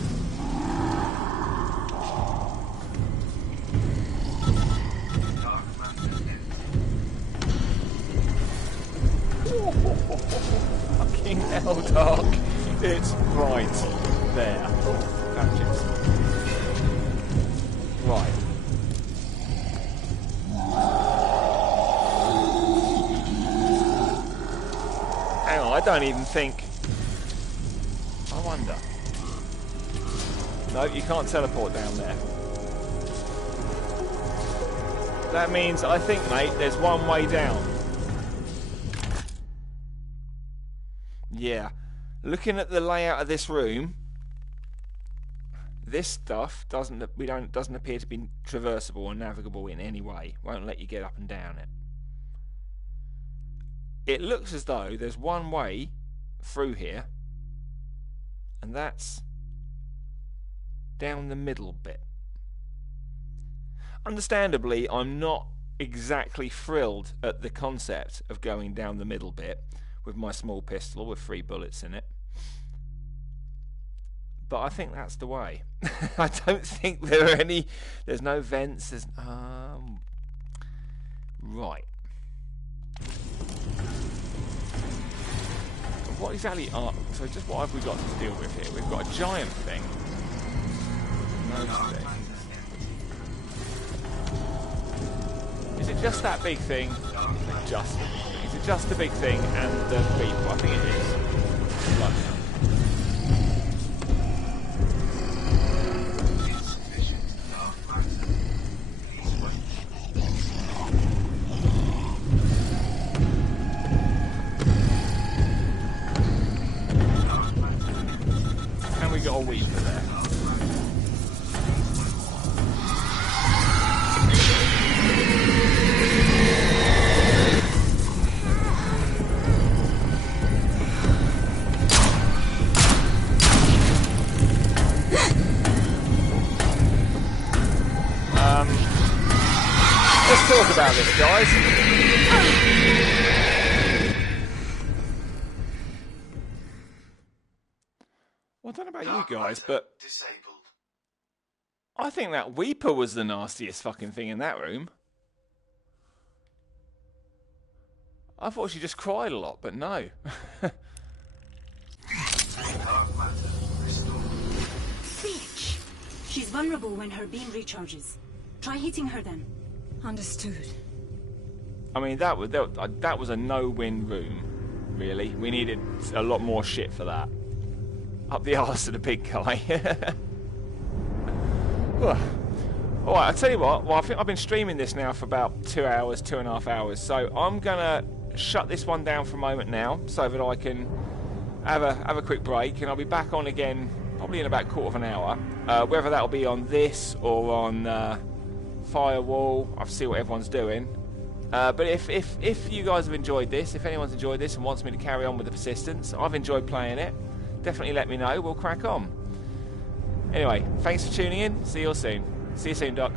Fucking hell, Doc. It's right there. Oh, patches. Right. Hang on, I don't even think... I wonder. No, you can't teleport down there. That means, I think, mate, there's one way down. Yeah. Looking at the layout of this room, this stuff doesn't appear to be traversable or navigable in any way. Won't let you get up and down it. It looks as though there's one way through here, and that's down the middle bit. Understandably, I'm not exactly thrilled at the concept of going down the middle bit with my small pistol with 3 bullets in it. But I think that's the way. I don't think there are any... There's no vents. There's... Right. What exactly are... So just what have we got to deal with here? We've got a giant thing. Those things. Is it just that big thing? Just the big thing. Is it just the big thing and the people? I think it is. Right. And we got a weaver there. Let's talk about this, guys. Well, I don't know about you guys, but I think that Weeper was the nastiest fucking thing in that room. I thought she just cried a lot, but no. Bitch! She's vulnerable when her beam recharges. Try hitting her then. Understood. I mean, that was a no-win room, really. We needed a lot more shit for that. Up the arse of the big guy. Alright, I'll tell you what. Well, I think I've been streaming this now for about 2 hours, 2.5 hours. So I'm going to shut this one down for a moment now so that I can have a quick break. And I'll be back on again probably in about a quarter of an hour. Whether that'll be on this or on... Firewall, I'll see what everyone's doing, But if you guys have enjoyed this, if anyone's enjoyed this and wants me to carry on with the Persistence, I've enjoyed playing it. Definitely let me know. We'll crack on. Anyway, thanks for tuning in. See you all soon. See you soon, Doc.